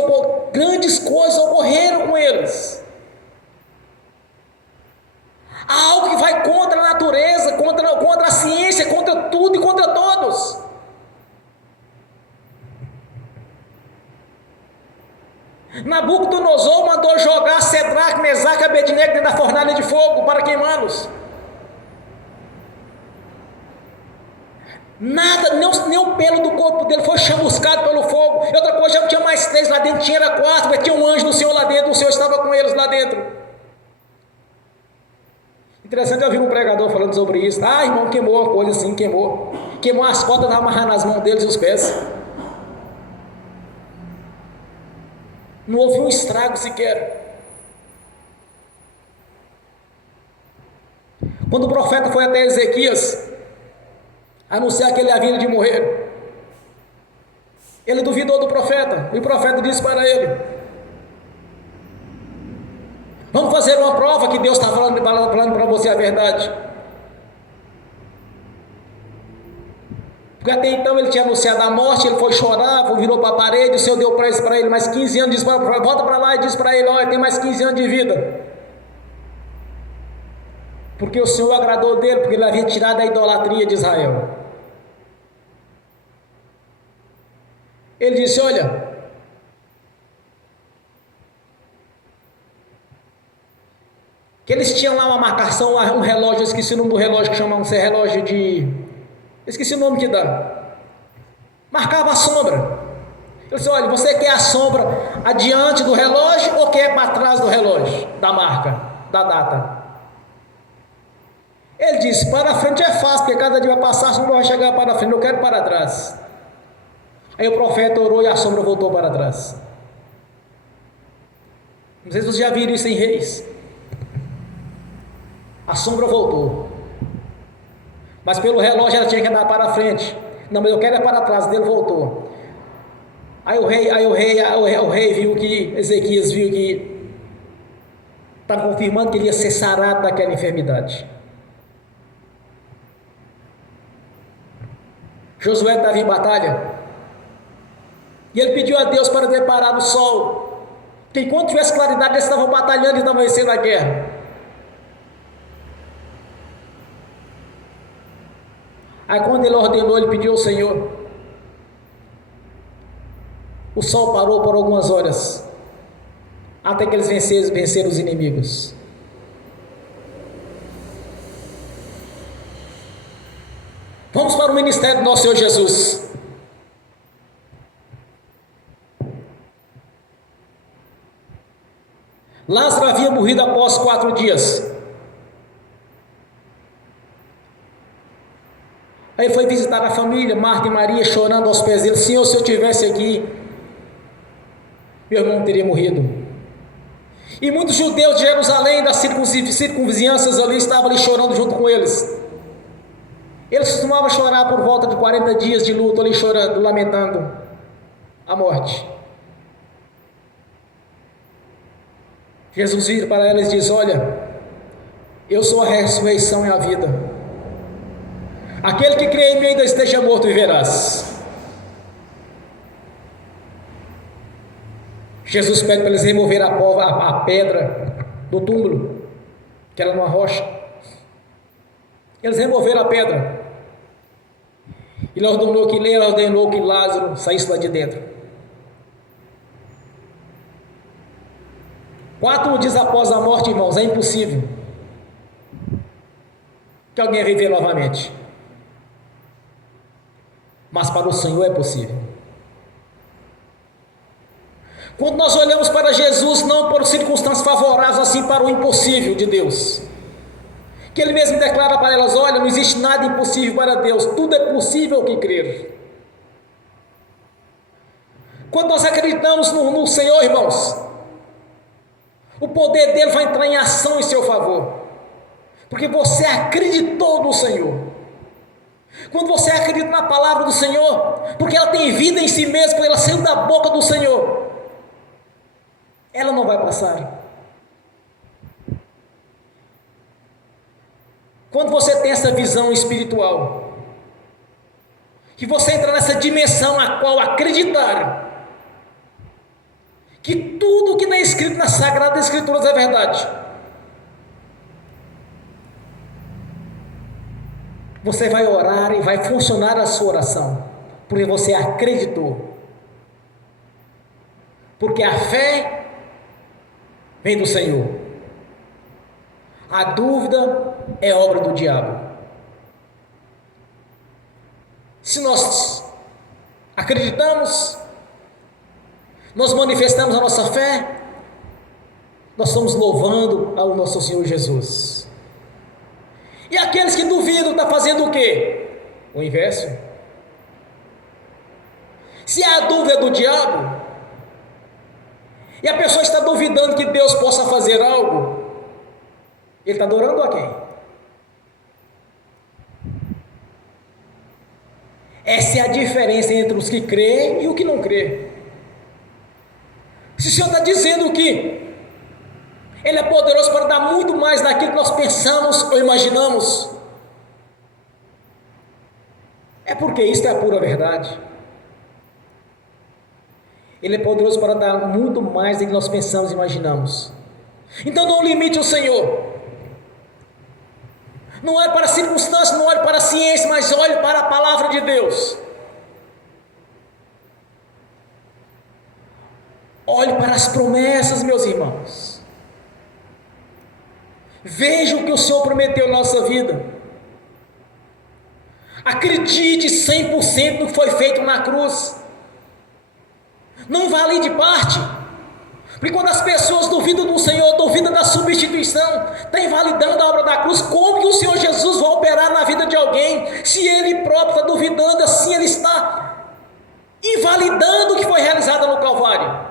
grandes coisas ocorreram com eles. Há algo que vai contra a natureza, contra a ciência, contra tudo e contra todos. Nabucodonosor mandou jogar Cedraque, Mesaque e Abednego dentro da fornalha de fogo para queimá-los. Nada, nem o pelo do corpo dele foi chamuscado pelo fogo. E outra coisa, já não tinha mais 3 lá dentro, tinha 4, mas tinha um anjo do Senhor lá dentro, o Senhor estava com eles lá dentro. Interessante, eu vi um pregador falando sobre isso. Ah, irmão, queimou uma coisa assim, queimou as cordas, estava amarrando as mãos deles e os pés. Não houve um estrago sequer. Quando o profeta foi até Ezequias anunciar que ele havia de morrer, ele duvidou do profeta, e o profeta disse para ele: vamos fazer uma prova que Deus está falando para você a verdade. Porque até então ele tinha anunciado a morte, ele foi chorar, virou para a parede, o Senhor deu para ele mais 15 anos, disse volta para lá e disse para ele: olha, tem mais 15 anos de vida. Porque o Senhor agradou dele, porque ele havia tirado a idolatria de Israel. Ele disse: olha, que eles tinham lá uma marcação, um relógio, eu esqueci o nome do relógio, que chamavam de relógio de... esqueci o nome que dá. Marcava a sombra. Ele disse: olha, você quer a sombra adiante do relógio ou quer para trás do relógio, da marca, da data? Ele disse: para frente é fácil, porque cada dia vai passar, a sombra vai chegar para frente, eu quero para trás. Aí o profeta orou e a sombra voltou para trás. Não sei se vocês já viram isso em Reis. A sombra voltou, mas pelo relógio ela tinha que andar para frente. Não, mas eu quero é para trás. Dele voltou. Aí o rei viu que Ezequias viu que estava confirmando que ele ia ser sarado daquela enfermidade. Josué estava em batalha e ele pediu a Deus para ter parado o sol, que enquanto tivesse claridade eles estavam batalhando e estavam vencendo a guerra. Aí quando ele ordenou, ele pediu ao Senhor, o sol parou por algumas horas, até que eles venceram os inimigos. Vamos para o ministério do nosso Senhor Jesus. Lázaro havia morrido após 4 dias. Aí foi visitar a família, Marta e Maria, chorando aos pés dele: Senhor, se eu estivesse aqui, meu irmão teria morrido. E muitos judeus de Jerusalém, das circunvizinhanças ali, estavam ali chorando junto com eles. Eles costumavam chorar por volta de 40 dias de luto, ali chorando, lamentando a morte. Jesus vira para eles e diz: olha, eu sou a ressurreição e a vida. Aquele que crê em mim, ainda esteja morto, viverás. Jesus pede para eles remover a pedra do túmulo, que era numa rocha. Eles removeram a pedra. Ele ordenou que Lázaro saísse lá de dentro. 4 dias após a morte, irmãos, é impossível que alguém viver novamente. Mas para o Senhor é possível. Quando nós olhamos para Jesus, não por circunstâncias favoráveis, assim para o impossível de Deus, que Ele mesmo declara para elas: olha, não existe nada impossível para Deus, tudo é possível que crer. Quando nós acreditamos no Senhor, irmãos, o poder dele vai entrar em ação em seu favor, porque você acreditou no Senhor. Quando você acredita na palavra do Senhor, porque ela tem vida em si mesma, porque ela saiu da boca do Senhor, ela não vai passar. Quando você tem essa visão espiritual, que você entra nessa dimensão a qual acreditar que tudo que está escrito nas Sagradas Escrituras é verdade, você vai orar e vai funcionar a sua oração, porque você acreditou. Porque a fé vem do Senhor. A dúvida é obra do diabo. Se nós acreditamos, nós manifestamos a nossa fé, nós estamos louvando ao nosso Senhor Jesus. E aqueles que duvidam, estão fazendo o quê? O inverso. Se a dúvida é do diabo, e a pessoa está duvidando que Deus possa fazer algo, ele está adorando a quem? Essa é a diferença entre os que creem e o que não crê. Se o Senhor está dizendo que Ele é poderoso para dar muito mais daquilo que nós pensamos ou imaginamos, é porque isso é a pura verdade. Ele é poderoso para dar muito mais do que nós pensamos e imaginamos. Então não limite o Senhor. Não olhe para a circunstância, não olhe para a ciência, mas olhe para a palavra de Deus. Olhe para as promessas, meus irmãos. Veja o que o Senhor prometeu na nossa vida. Acredite 100% no que foi feito na cruz. Não vale de parte. Porque quando as pessoas duvidam do Senhor, duvidam da substituição, está invalidando a obra da cruz. Como que o Senhor Jesus vai operar na vida de alguém, se Ele próprio está duvidando? Assim Ele está invalidando o que foi realizado no Calvário.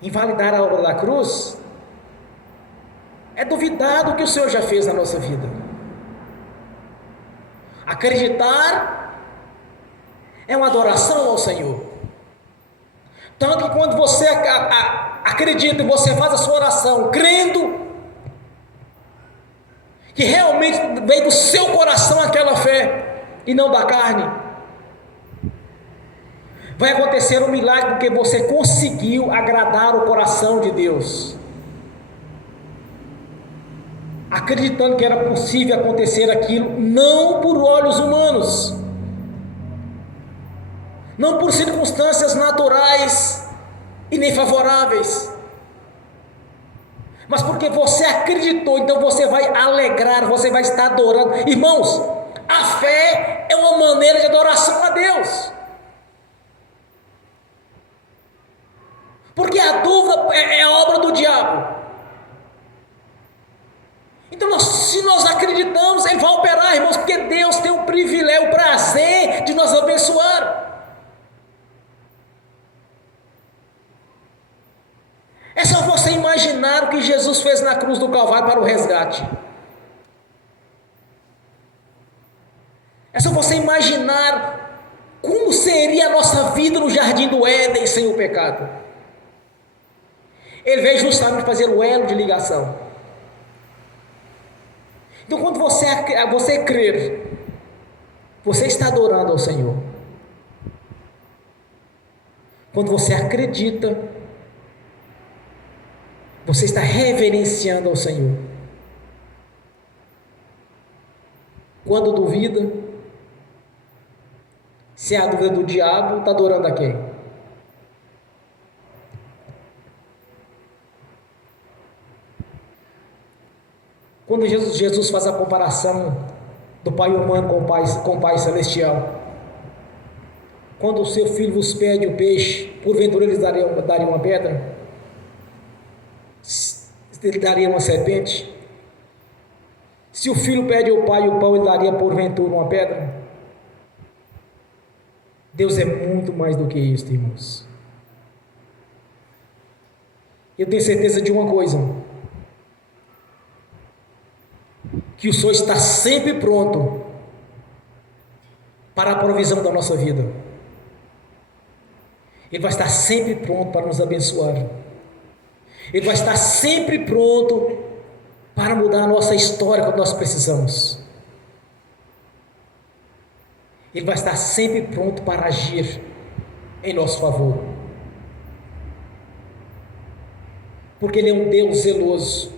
Invalidar a obra da cruz é duvidar do que o Senhor já fez na nossa vida. Acreditar é uma adoração ao Senhor. Tanto que quando você acredita e você faz a sua oração crendo que realmente veio do seu coração aquela fé e não da carne, vai acontecer um milagre, porque você conseguiu agradar o coração de Deus, acreditando que era possível acontecer aquilo, não por olhos humanos, não por circunstâncias naturais e nem favoráveis, mas porque você acreditou. Então você vai alegrar, você vai estar adorando. Irmãos, a fé é uma maneira de adoração a Deus, porque a dúvida é obra do diabo. Então se nós acreditamos, Ele vai operar, irmãos, porque Deus tem o privilégio, o prazer de nos abençoar. É só você imaginar o que Jesus fez na cruz do Calvário para o resgate. É só você imaginar como seria a nossa vida no jardim do Éden sem o pecado. Ele veio justamente fazer o elo de ligação. Então quando você crer, você está adorando ao Senhor. Quando você acredita, você está reverenciando ao Senhor. Quando duvida, se é a dúvida do diabo, está adorando a quem? Quando Jesus faz a comparação do Pai humano com o Pai celestial, quando o seu filho vos pede o peixe, porventura eles dariam uma pedra? Ele daria uma serpente? Se o filho pede ao pai o pão, ele daria porventura uma pedra? Deus é muito mais do que isso, irmãos. Eu tenho certeza de uma coisa, que o Senhor está sempre pronto para a provisão da nossa vida. Ele vai estar sempre pronto para nos abençoar. Ele vai estar sempre pronto para mudar a nossa história quando nós precisamos. Ele vai estar sempre pronto para agir em nosso favor. Porque Ele é um Deus zeloso,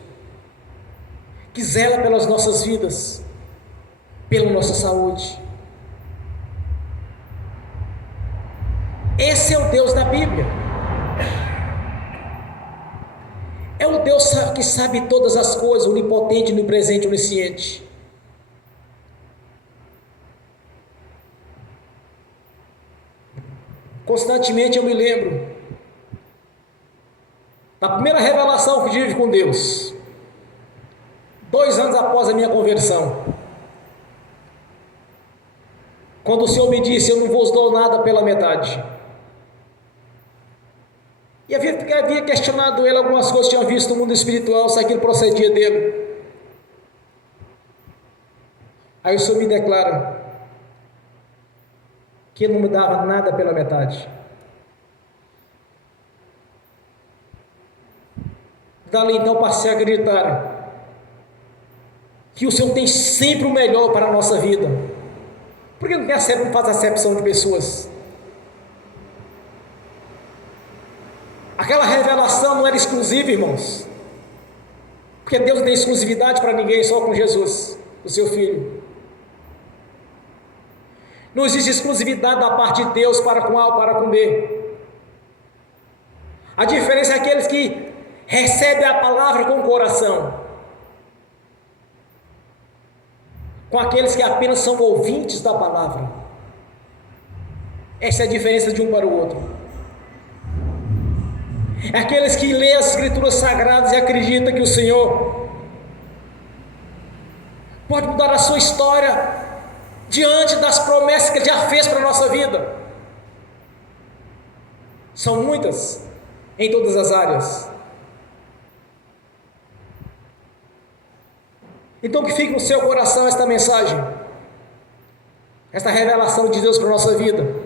que zela pelas nossas vidas, pela nossa saúde. Esse é o Deus da Bíblia. É o Deus que sabe todas as coisas, onipotente, onipresente, onisciente. Constantemente eu me lembro da primeira revelação que tive com Deus, 2 anos após a minha conversão, quando o Senhor me disse: eu não vos dou nada pela metade. E havia questionado ele algumas coisas que tinha visto no mundo espiritual, se aquilo procedia dele. Aí o Senhor me declara que ele não me dava nada pela metade. Dali então passei a acreditar que o Senhor tem sempre o melhor para a nossa vida. Porque não faz acepção de pessoas. Aquela revelação não era exclusiva, irmãos, porque Deus não tem exclusividade para ninguém, só com Jesus, o seu Filho. Não existe exclusividade da parte de Deus para com A ou para com B. A diferença é aqueles que recebem a palavra com o coração, com aqueles que apenas são ouvintes da palavra. Essa é a diferença de um para o outro. É aqueles que lêem as Escrituras Sagradas e acreditam que o Senhor pode mudar a sua história diante das promessas que Ele já fez para a nossa vida. São muitas, em todas as áreas. Então que fique no seu coração esta mensagem, esta revelação de Deus para a nossa vida,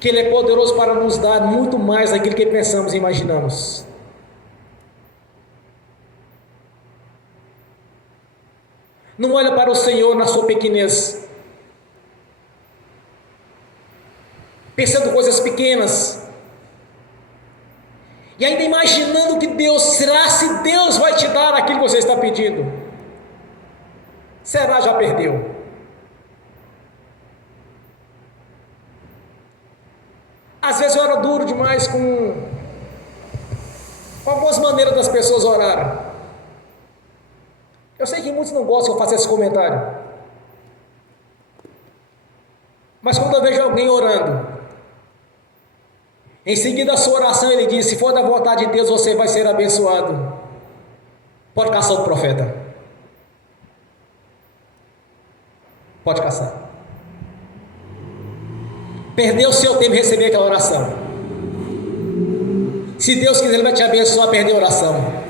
que Ele é poderoso para nos dar muito mais daquilo que pensamos e imaginamos. Não olha para o Senhor na sua pequenez, pensando coisas pequenas, e ainda imaginando que Deus, será se Deus vai te dar aquilo que você está pedindo? Será já perdeu? Às vezes eu oro duro demais com algumas maneiras das pessoas orarem. Eu sei que muitos não gostam que eu faça esse comentário, mas quando eu vejo alguém orando, em seguida a sua oração ele diz: se for da vontade de Deus você vai ser abençoado, pode caçar o profeta, pode caçar. Perdeu o seu tempo em receber aquela oração. Se Deus quiser Ele vai te abençoar, perdeu a oração,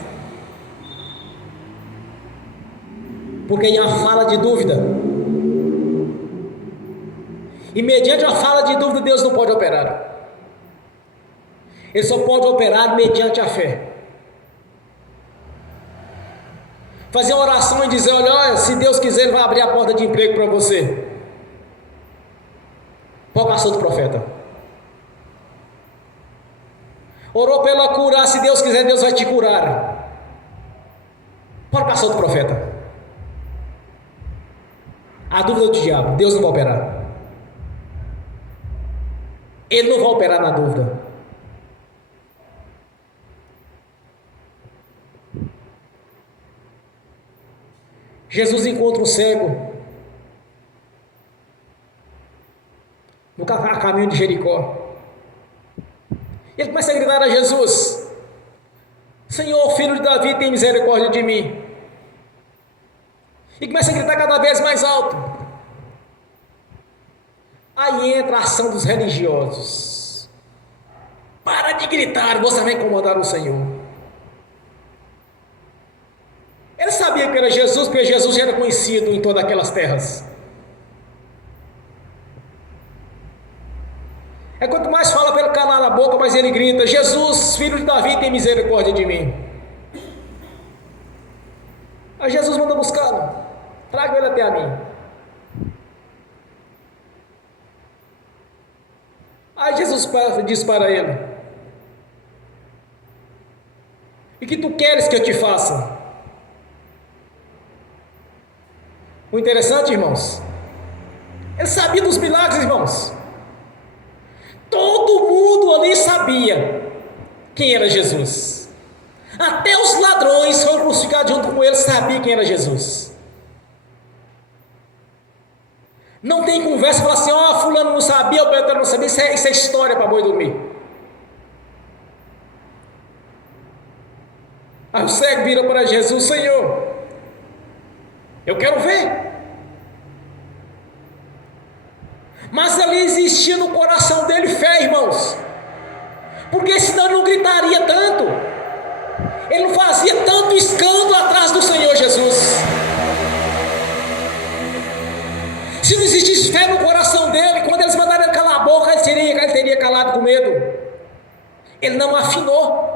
porque em uma fala de dúvida, e mediante uma fala de dúvida Deus não pode operar. Ele só pode operar mediante a fé. Fazer uma oração e dizer: olha, se Deus quiser Ele vai abrir a porta de emprego para você. Qual caçou do profeta? Orou pela curar, se Deus quiser Deus vai te curar. Qual caçou do profeta? A dúvida do diabo, Deus não vai operar. Ele não vai operar na dúvida. Jesus encontra um cego no caminho de Jericó. Ele começa a gritar a Jesus: Senhor, filho de Davi, tem misericórdia de mim. E começa a gritar cada vez mais alto. Aí entra a ação dos religiosos. Para de gritar, você vai incomodar o Senhor. Ele sabia que era Jesus, porque Jesus já era conhecido em todas aquelas terras. É quanto mais fala para ele calar a boca, mais ele grita: Jesus, filho de Davi, tem misericórdia de mim. Aí Jesus manda buscá-lo: traga ele até a mim. Aí Jesus diz para ele: e que tu queres que eu te faça? O interessante, irmãos, ele sabia dos milagres, irmãos. Todo mundo ali sabia quem era Jesus. Até os ladrões que foram crucificados junto com ele sabiam quem era Jesus. Não tem conversa, falar assim: ó, fulano não sabia, o Beltrano não sabia. Isso é história para boi dormir. Aí o cego vira para Jesus: Senhor, eu quero ver. Mas ali existia no coração dele fé, irmãos, porque senão ele não gritaria tanto, ele não fazia tanto escândalo atrás do Senhor Jesus. Se não existisse fé no coração dele, quando eles mandaram ele calar a boca, ele teria calado com medo. Ele não afinou.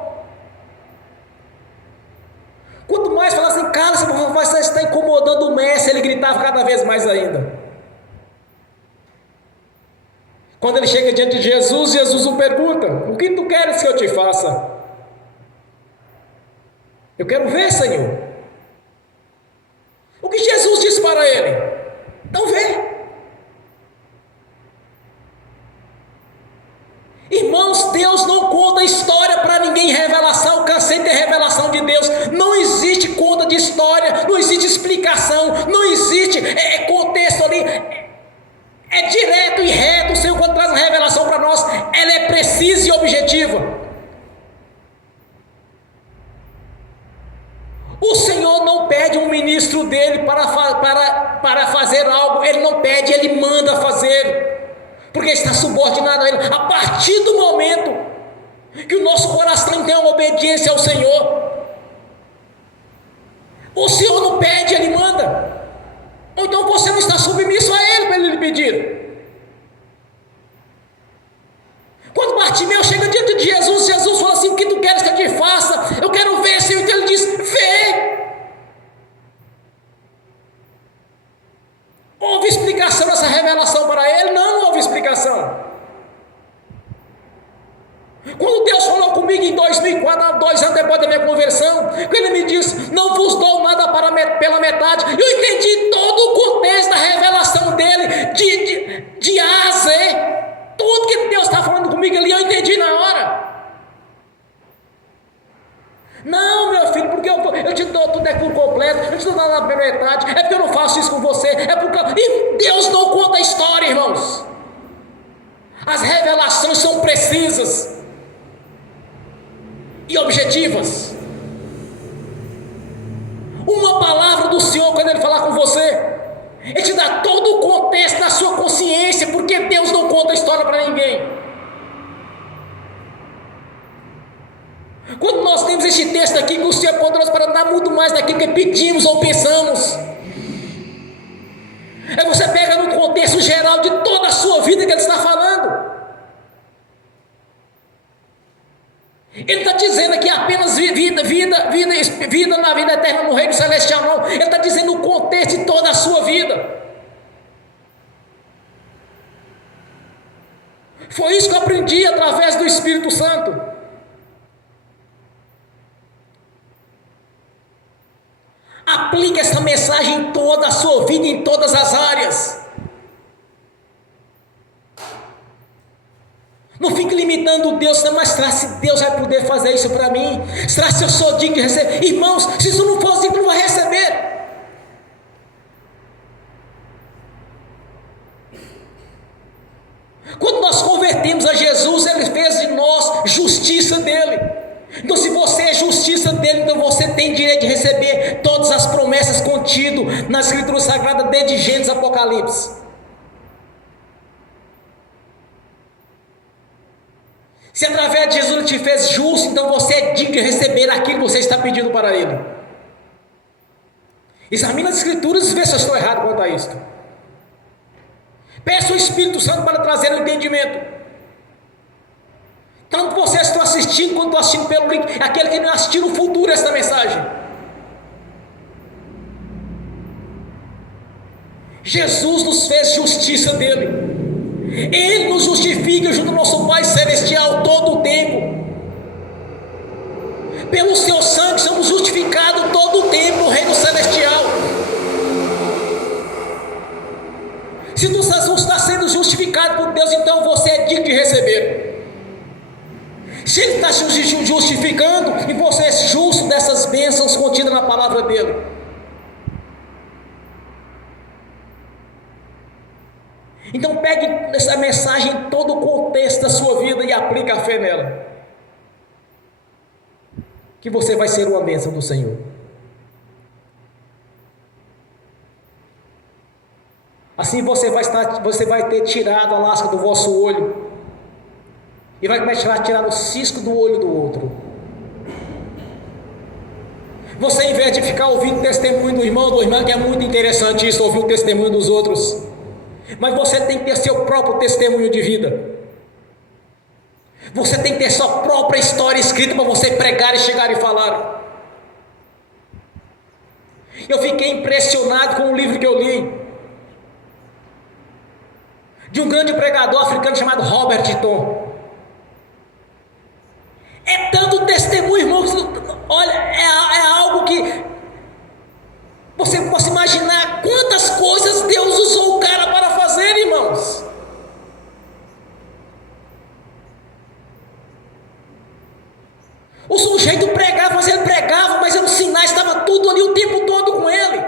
Quanto mais falasse: cara, você está incomodando o mestre, ele gritava cada vez mais ainda. Quando ele chega diante de Jesus, Jesus o pergunta: o que tu queres que eu te faça? Eu quero ver, Senhor. O que Jesus disse para ele? Então vê. Irmãos, Deus não conta história para ninguém. Revelação, cansei de ter revelação de Deus. Não existe conta de história, não existe explicação, não existe contexto ali. É direto objetiva. O Senhor não pede um ministro dele para fazer algo, Ele não pede, Ele manda fazer, porque está subordinado a Ele. A partir do momento que o nosso coração tem uma obediência ao Senhor, o Senhor não pede, Ele manda. Ou então você não está submisso a Ele para Ele lhe pedir. Quando Bartimeu chega diante de Jesus, Jesus fala assim: o que tu queres que eu te faça? Eu quero ver, Senhor. Então ele diz: vê. Houve explicação nessa revelação para ele? Não houve explicação. Quando Deus falou comigo em 2004, 2 anos depois da minha conversão, quando Ele me disse: não vos dou nada pela metade, eu entendi todo o contexto da revelação dele, de A a Z. Tudo que Deus está falando comigo ali, eu entendi na hora. Não, meu filho, porque eu te dou tudo por completo, eu te dou nada pela metade, é porque eu não faço isso com você, é porque... E Deus não conta a história, irmãos. As revelações são precisas e objetivas. Uma palavra do Senhor, quando Ele falar com você, Ele te dá todo o contexto da sua consciência, porque Deus não conta a história para ninguém. Quando nós temos este texto aqui, que o Senhor é poderoso para dar muito mais daquilo que pedimos ou pensamos, você pega no contexto geral de toda a sua vida que Ele está falando. Ele está dizendo aqui apenas vida na vida eterna no reino celestial, não. Ele está dizendo o contexto de toda a sua vida. Foi isso que eu aprendi através do Espírito Santo. Aplique essa mensagem em toda a sua vida, em todas as áreas. Não fique limitando Deus, não, mas será se Deus vai poder fazer isso para mim? Será se eu sou digno de receber? Irmãos, se isso não for assim, não vai receber. Quando nós convertemos a Jesus, Ele fez de nós justiça dEle. Então, se você é justiça dEle, então você tem direito de receber todas as promessas contidas na Escritura Sagrada, desde Gênesis a Apocalipse. Se através de Jesus Ele te fez justo, então você é digno de receber aquilo que você está pedindo para Ele. Examine as Escrituras e vê se eu estou errado quanto a isso. Peça o Espírito Santo para trazer o entendimento. Tanto vocês estão assistindo, quanto estão assistindo pelo link, aquele que não assistiu no futuro esta mensagem. Jesus nos fez justiça dEle. Ele nos justifica junto ao nosso Pai Celestial todo o tempo. Pelo seu sangue somos justificados todo o tempo no reino celestial. Se tu está sendo justificado por Deus, então você é digno de receber. Se Ele está se justificando, e você é justo dessas bênçãos contidas na palavra dEle. Então pegue essa mensagem em todo o contexto da sua vida e aplique a fé nela, que você vai ser uma bênção do Senhor. Assim você vai ter tirado a lasca do vosso olho, e vai começar a tirar o cisco do olho do outro. Você, em vez de ficar ouvindo o testemunho do irmão, do irmão, que é muito interessante isso, ouvir o testemunho dos outros, mas você tem que ter seu próprio testemunho de vida. Você tem que ter sua própria história escrita para você pregar e chegar e falar. Eu fiquei impressionado com um livro que eu li, de um grande pregador africano chamado Robert Tom. É tanto testemunho, irmão, olha, é algo que você possa imaginar quantas coisas Deus usou o cara para fazer, irmãos. O sujeito pregava, mas ele pregava, mas os sinais estavam tudo ali o tempo todo com ele.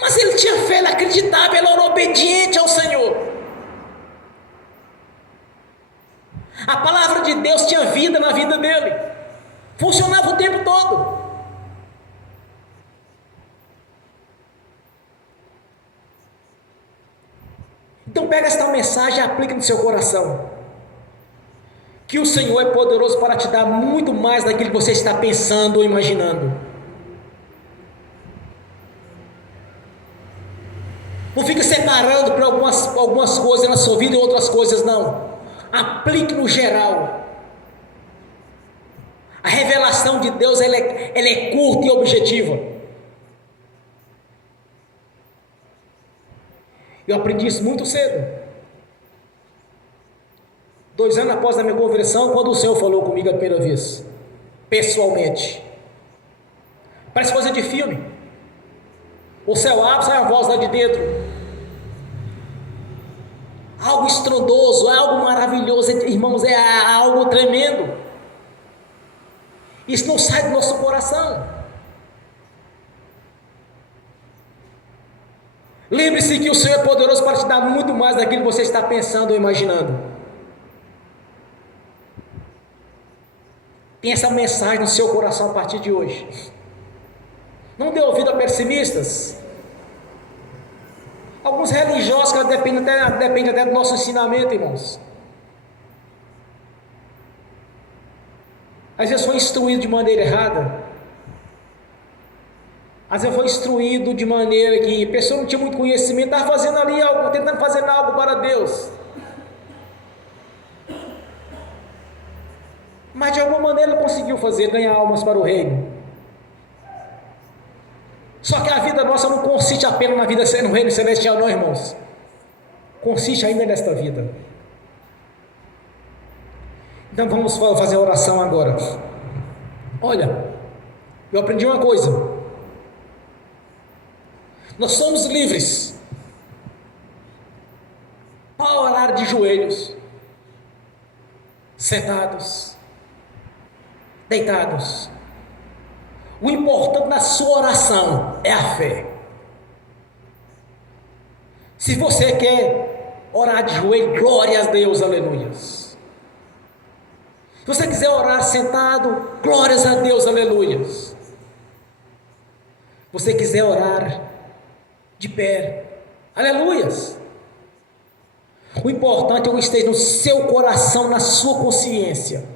Mas ele tinha fé, ele acreditava, ele era obediente ao Senhor. A palavra de Deus tinha vida na vida dele, funcionava o tempo todo. Então pega esta mensagem e aplica no seu coração, que o Senhor é poderoso para te dar muito mais daquilo que você está pensando ou imaginando. Não fica separando para algumas coisas na sua vida e outras coisas não. Aplique no geral. A revelação de Deus ela é curta e objetiva. Eu aprendi isso muito cedo. 2 anos após a minha conversão, quando o Senhor falou comigo a primeira vez, pessoalmente. Parece coisa de filme. O céu abre, sai a voz lá de dentro. Algo estrondoso, algo maravilhoso, irmãos, é algo tremendo. Isso não sai do nosso coração. Lembre-se que o Senhor é poderoso para te dar muito mais daquilo que você está pensando ou imaginando. Tem essa mensagem no seu coração a partir de hoje. Não dê ouvido a pessimistas. Alguns religiosos que dependem até do nosso ensinamento, irmãos. Às vezes foi instruído de maneira errada. Às vezes foi instruído de maneira que a pessoa não tinha muito conhecimento, estava fazendo ali algo, tentando fazer algo para Deus. Mas de alguma maneira ele conseguiu fazer, ganhar almas para o reino. Só que a vida nossa não consiste apenas na vida no reino celestial, não, irmãos. Consiste ainda nesta vida. Então vamos fazer a oração agora. Olha, eu aprendi uma coisa. Nós somos livres para orar de joelhos, sentados, deitados. O importante na sua oração é a fé. Se você quer orar de joelho, glória a Deus, aleluia. Se você quiser orar sentado, glórias a Deus, aleluia. Se você quiser orar de pé, aleluias. O importante é que esteja no seu coração, na sua consciência.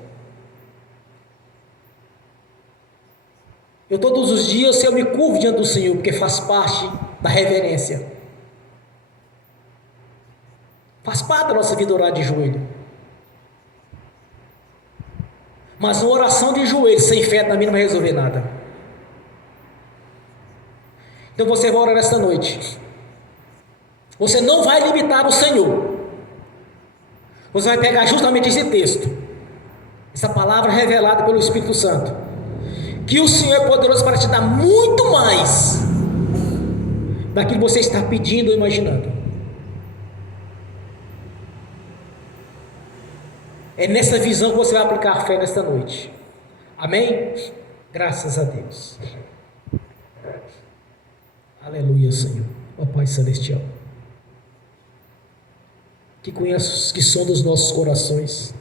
Eu todos os dias eu me curvo diante do Senhor, porque faz parte da reverência. Faz parte da nossa vida orar de joelho. Mas uma oração de joelho sem fé também não vai resolver nada. Então você vai orar esta noite. Você não vai limitar o Senhor. Você vai pegar justamente esse texto, essa palavra revelada pelo Espírito Santo, que o Senhor é poderoso para te dar muito mais daquilo que você está pedindo ou imaginando. É nessa visão que você vai aplicar a fé nesta noite. Amém? Graças a Deus. Aleluia, Senhor. Ó Pai Celestial, que conhece, que sonda os nossos corações,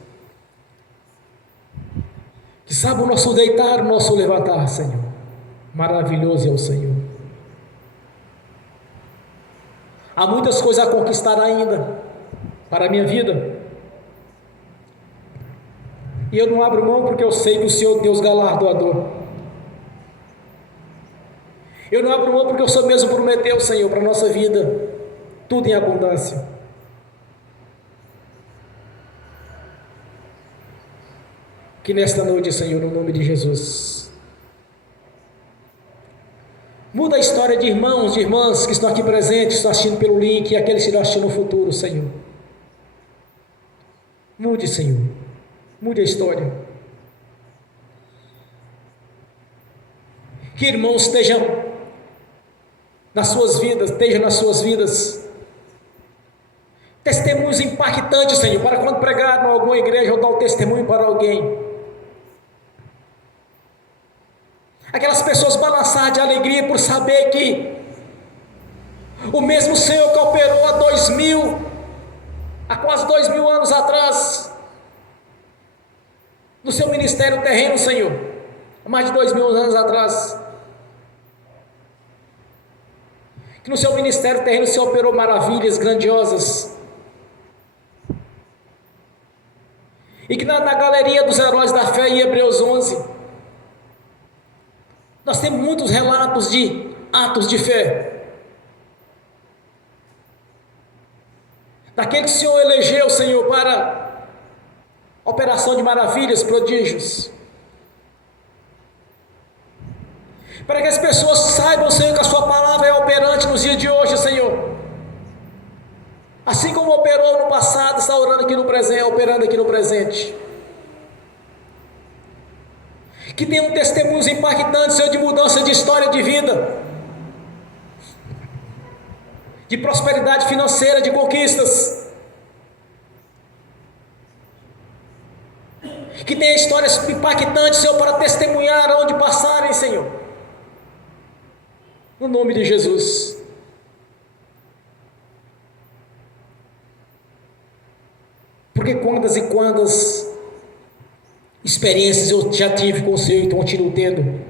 que sabe o nosso deitar, o nosso levantar, Senhor. Maravilhoso é o Senhor. Há muitas coisas a conquistar ainda para a minha vida, e eu não abro mão porque eu sei que o Senhor é Deus galardoador. Eu não abro mão porque o Senhor mesmo prometeu, Senhor, para a nossa vida tudo em abundância. Que nesta noite, Senhor, no nome de Jesus, muda a história de irmãos, de irmãs que estão aqui presentes, estão assistindo pelo link, e aqueles que estão assistindo no futuro, Senhor. Mude, Senhor, mude a história. Que irmãos estejam nas suas vidas, testemunhos impactantes, Senhor, para quando pregar em alguma igreja ou dar um testemunho para alguém, aquelas pessoas balançar de alegria por saber que o mesmo Senhor que operou há quase 2000 anos atrás, no seu ministério terreno, Senhor, há mais de 2000 anos atrás, que no seu ministério terreno o Senhor operou maravilhas grandiosas, e que na galeria dos heróis da fé, em Hebreus 11, nós temos muitos relatos de atos de fé, daquele que o Senhor elegeu, Senhor, para operação de maravilhas, prodígios, para que as pessoas saibam, Senhor, que a sua palavra é operante nos dias de hoje, Senhor, assim como operou no passado, está orando aqui no presente, operando aqui no presente, que tenham testemunhos impactantes, Senhor, de mudança de história de vida, de prosperidade financeira, de conquistas, que tenha histórias impactantes, Senhor, para testemunhar onde passarem, Senhor, no nome de Jesus. Porque quantas e quantas experiências eu já tive com o Senhor e continuo tendo.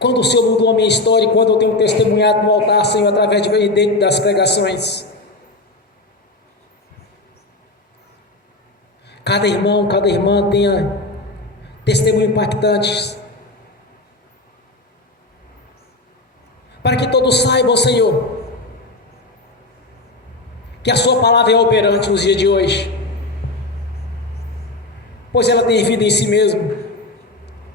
Quando o Senhor mudou a minha história e quando eu tenho testemunhado no altar, Senhor, através dentro das pregações. Cada irmão, cada irmã tenha testemunhos impactantes, para que todos saibam, Senhor, que a sua palavra é operante nos dias de hoje, pois ela tem vida em si mesmo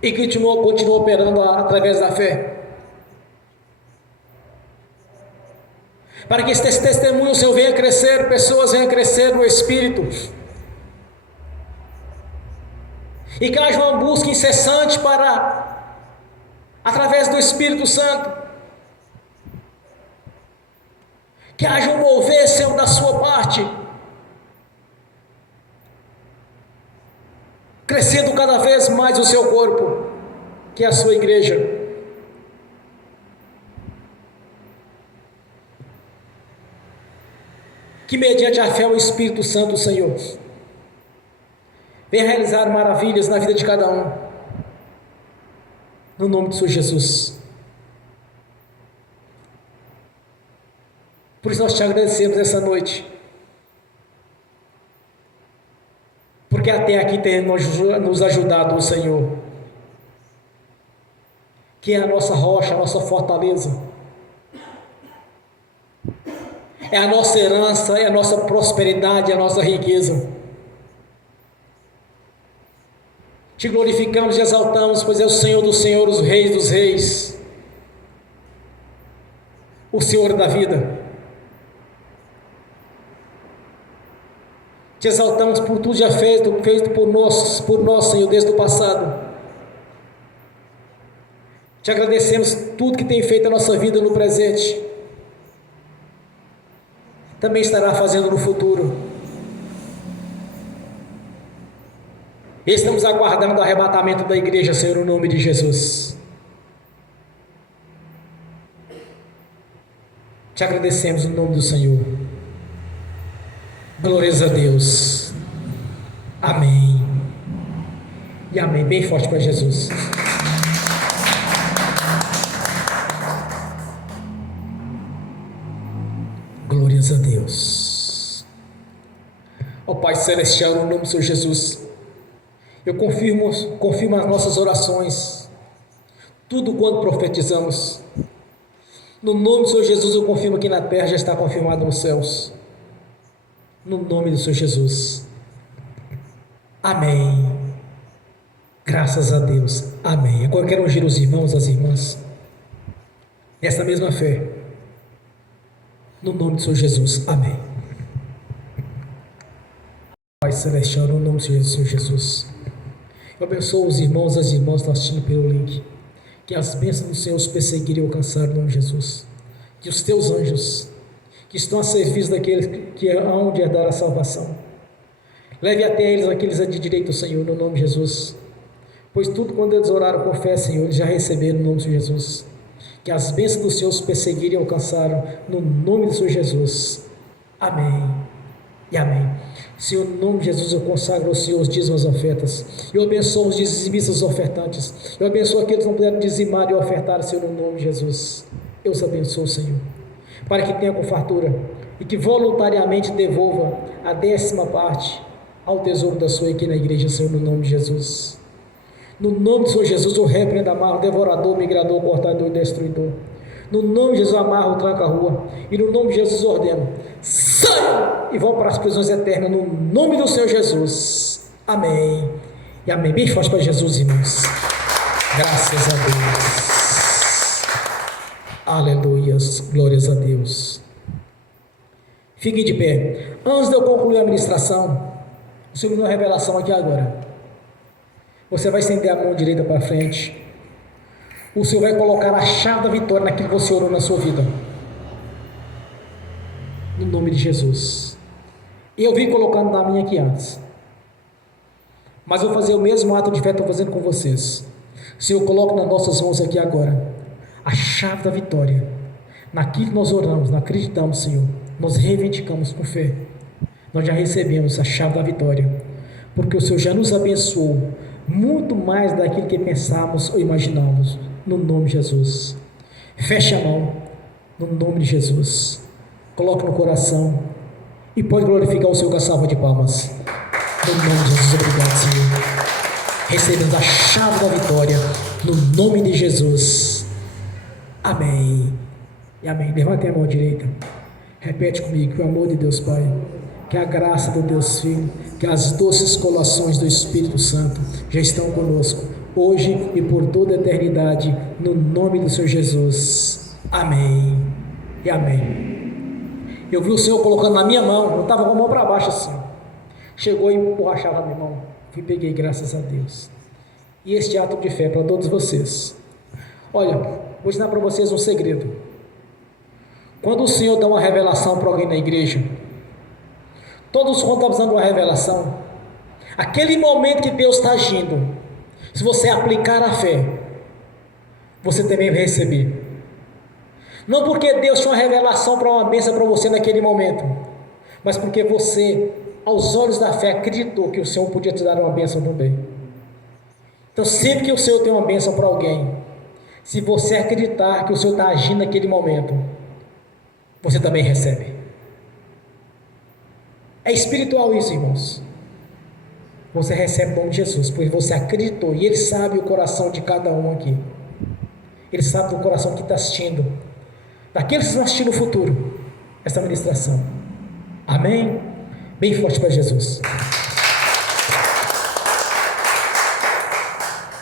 e continua operando através da fé. Para que esse testemunho, Senhor, venha crescer, pessoas venham crescer no Espírito, e que haja uma busca incessante para, através do Espírito Santo, que haja um mover, Senhor, da sua parte, crescendo cada vez mais o seu corpo, que é a sua igreja. Que mediante a fé o Espírito Santo, Senhor, venha realizar maravilhas na vida de cada um, no nome de Senhor Jesus. Por isso nós te agradecemos essa noite, porque até aqui tem nos ajudado o Senhor, que é a nossa rocha, a nossa fortaleza, é a nossa herança, é a nossa prosperidade, é a nossa riqueza. Te glorificamos e exaltamos, pois é o Senhor dos senhores, o Rei dos reis, o Senhor da vida. Te exaltamos por tudo já feito por nós, Senhor, desde o passado. Te agradecemos tudo que tem feito a nossa vida no presente, também estará fazendo no futuro. Estamos aguardando o arrebatamento da igreja, Senhor, no nome de Jesus. Te agradecemos no nome do Senhor. Glórias a Deus. Amém. E amém. Bem forte para Jesus. Glórias a Deus. Ó Pai Celestial, no nome do Senhor Jesus, eu confirmo as nossas orações, tudo quanto profetizamos. No nome do Senhor Jesus, eu confirmo que na terra já está confirmado nos céus. No nome do Senhor Jesus. Amém. Graças a Deus. Amém. Agora eu quero ungir os irmãos, as irmãs, nessa mesma fé. No nome do Senhor Jesus. Amém. Pai Celestial, no nome do Senhor Jesus, eu abençoo os irmãos, as irmãs que estão assistindo pelo link. Que as bênçãos do Senhor os perseguirem e alcançarem no nome de Jesus. Que os teus anjos, que estão a serviço daqueles que hão de herdar a salvação, leve até eles aqueles de direito, Senhor, no nome de Jesus. Pois tudo quando eles oraram com fé, Senhor, eles já receberam no nome de Jesus. Que as bênçãos do Senhor os perseguirem e alcançaram no nome do Senhor Jesus. Amém. e amém. Senhor, no nome de Jesus, eu consagro ao Senhor os dízimos e ofertas. Eu abençoo os dizimistas e ofertantes. Eu abençoo aqueles que não puderam dizimar e ofertar, Senhor, no nome de Jesus. Eu os abençoo, Senhor, para que tenha com fartura e que voluntariamente devolva a 10ª parte ao tesouro da sua aqui na igreja, Senhor, no nome de Jesus. No nome do Senhor Jesus, eu repreendo, amarro o devorador, migrador, cortador e destruidor. No nome de Jesus, amarro o tranca-rua. E no nome de Jesus, ordeno: saiam e vão para as prisões eternas, no nome do Senhor Jesus. Amém. E amém. Bem forte para Jesus, irmãos. Graças a Deus. Aleluias. Glórias a Deus. Fiquem de pé. Antes de eu concluir a ministração, o Senhor me deu uma revelação aqui agora. Você vai estender a mão direita para frente. O Senhor vai colocar a chave da vitória naquilo que você orou na sua vida. No nome de Jesus. Eu vim colocando na minha aqui antes. Mas eu vou fazer o mesmo ato de fé que estou fazendo com vocês. Senhor, coloque nas nossas mãos aqui agora a chave da vitória. Naquilo que nós oramos, nós acreditamos, Senhor. Nós reivindicamos com fé. Nós já recebemos a chave da vitória. Porque o Senhor já nos abençoou muito mais daquilo que pensamos ou imaginamos. No nome de Jesus. Feche a mão. No nome de Jesus. Coloque no coração. E pode glorificar o Senhor com a salva de palmas. No nome de Jesus. Obrigado, Senhor. Recebemos a chave da vitória. No nome de Jesus. Amém. E amém. Levante a mão direita. Repete comigo. Que o amor de Deus Pai, que a graça do Deus Filho, que as doces colações do Espírito Santo já estão conosco, hoje e por toda a eternidade, no nome do Senhor Jesus. Amém e amém. Eu vi o Senhor colocando na minha mão, eu estava com a mão para baixo assim, chegou e emborrachava na minha mão, fui peguei, graças a Deus. E este ato de fé para todos vocês. Olha, vou ensinar para vocês um segredo. Quando o Senhor dá uma revelação para alguém na igreja, todos quando estão precisando de uma revelação, aquele momento que Deus está agindo, se você aplicar a fé, você também vai receber. Não porque Deus tinha uma revelação para uma bênção para você naquele momento, mas porque você, aos olhos da fé, acreditou que o Senhor podia te dar uma bênção também. Então, sempre que o Senhor tem uma bênção para alguém, se você acreditar que o Senhor está agindo naquele momento, você também recebe. É espiritual isso, irmãos. Você recebe o nome de Jesus, porque você acreditou, e Ele sabe o coração de cada um aqui. Ele sabe do coração que está assistindo, daqueles que estão assistindo no futuro, essa ministração. Amém? Bem forte para Jesus.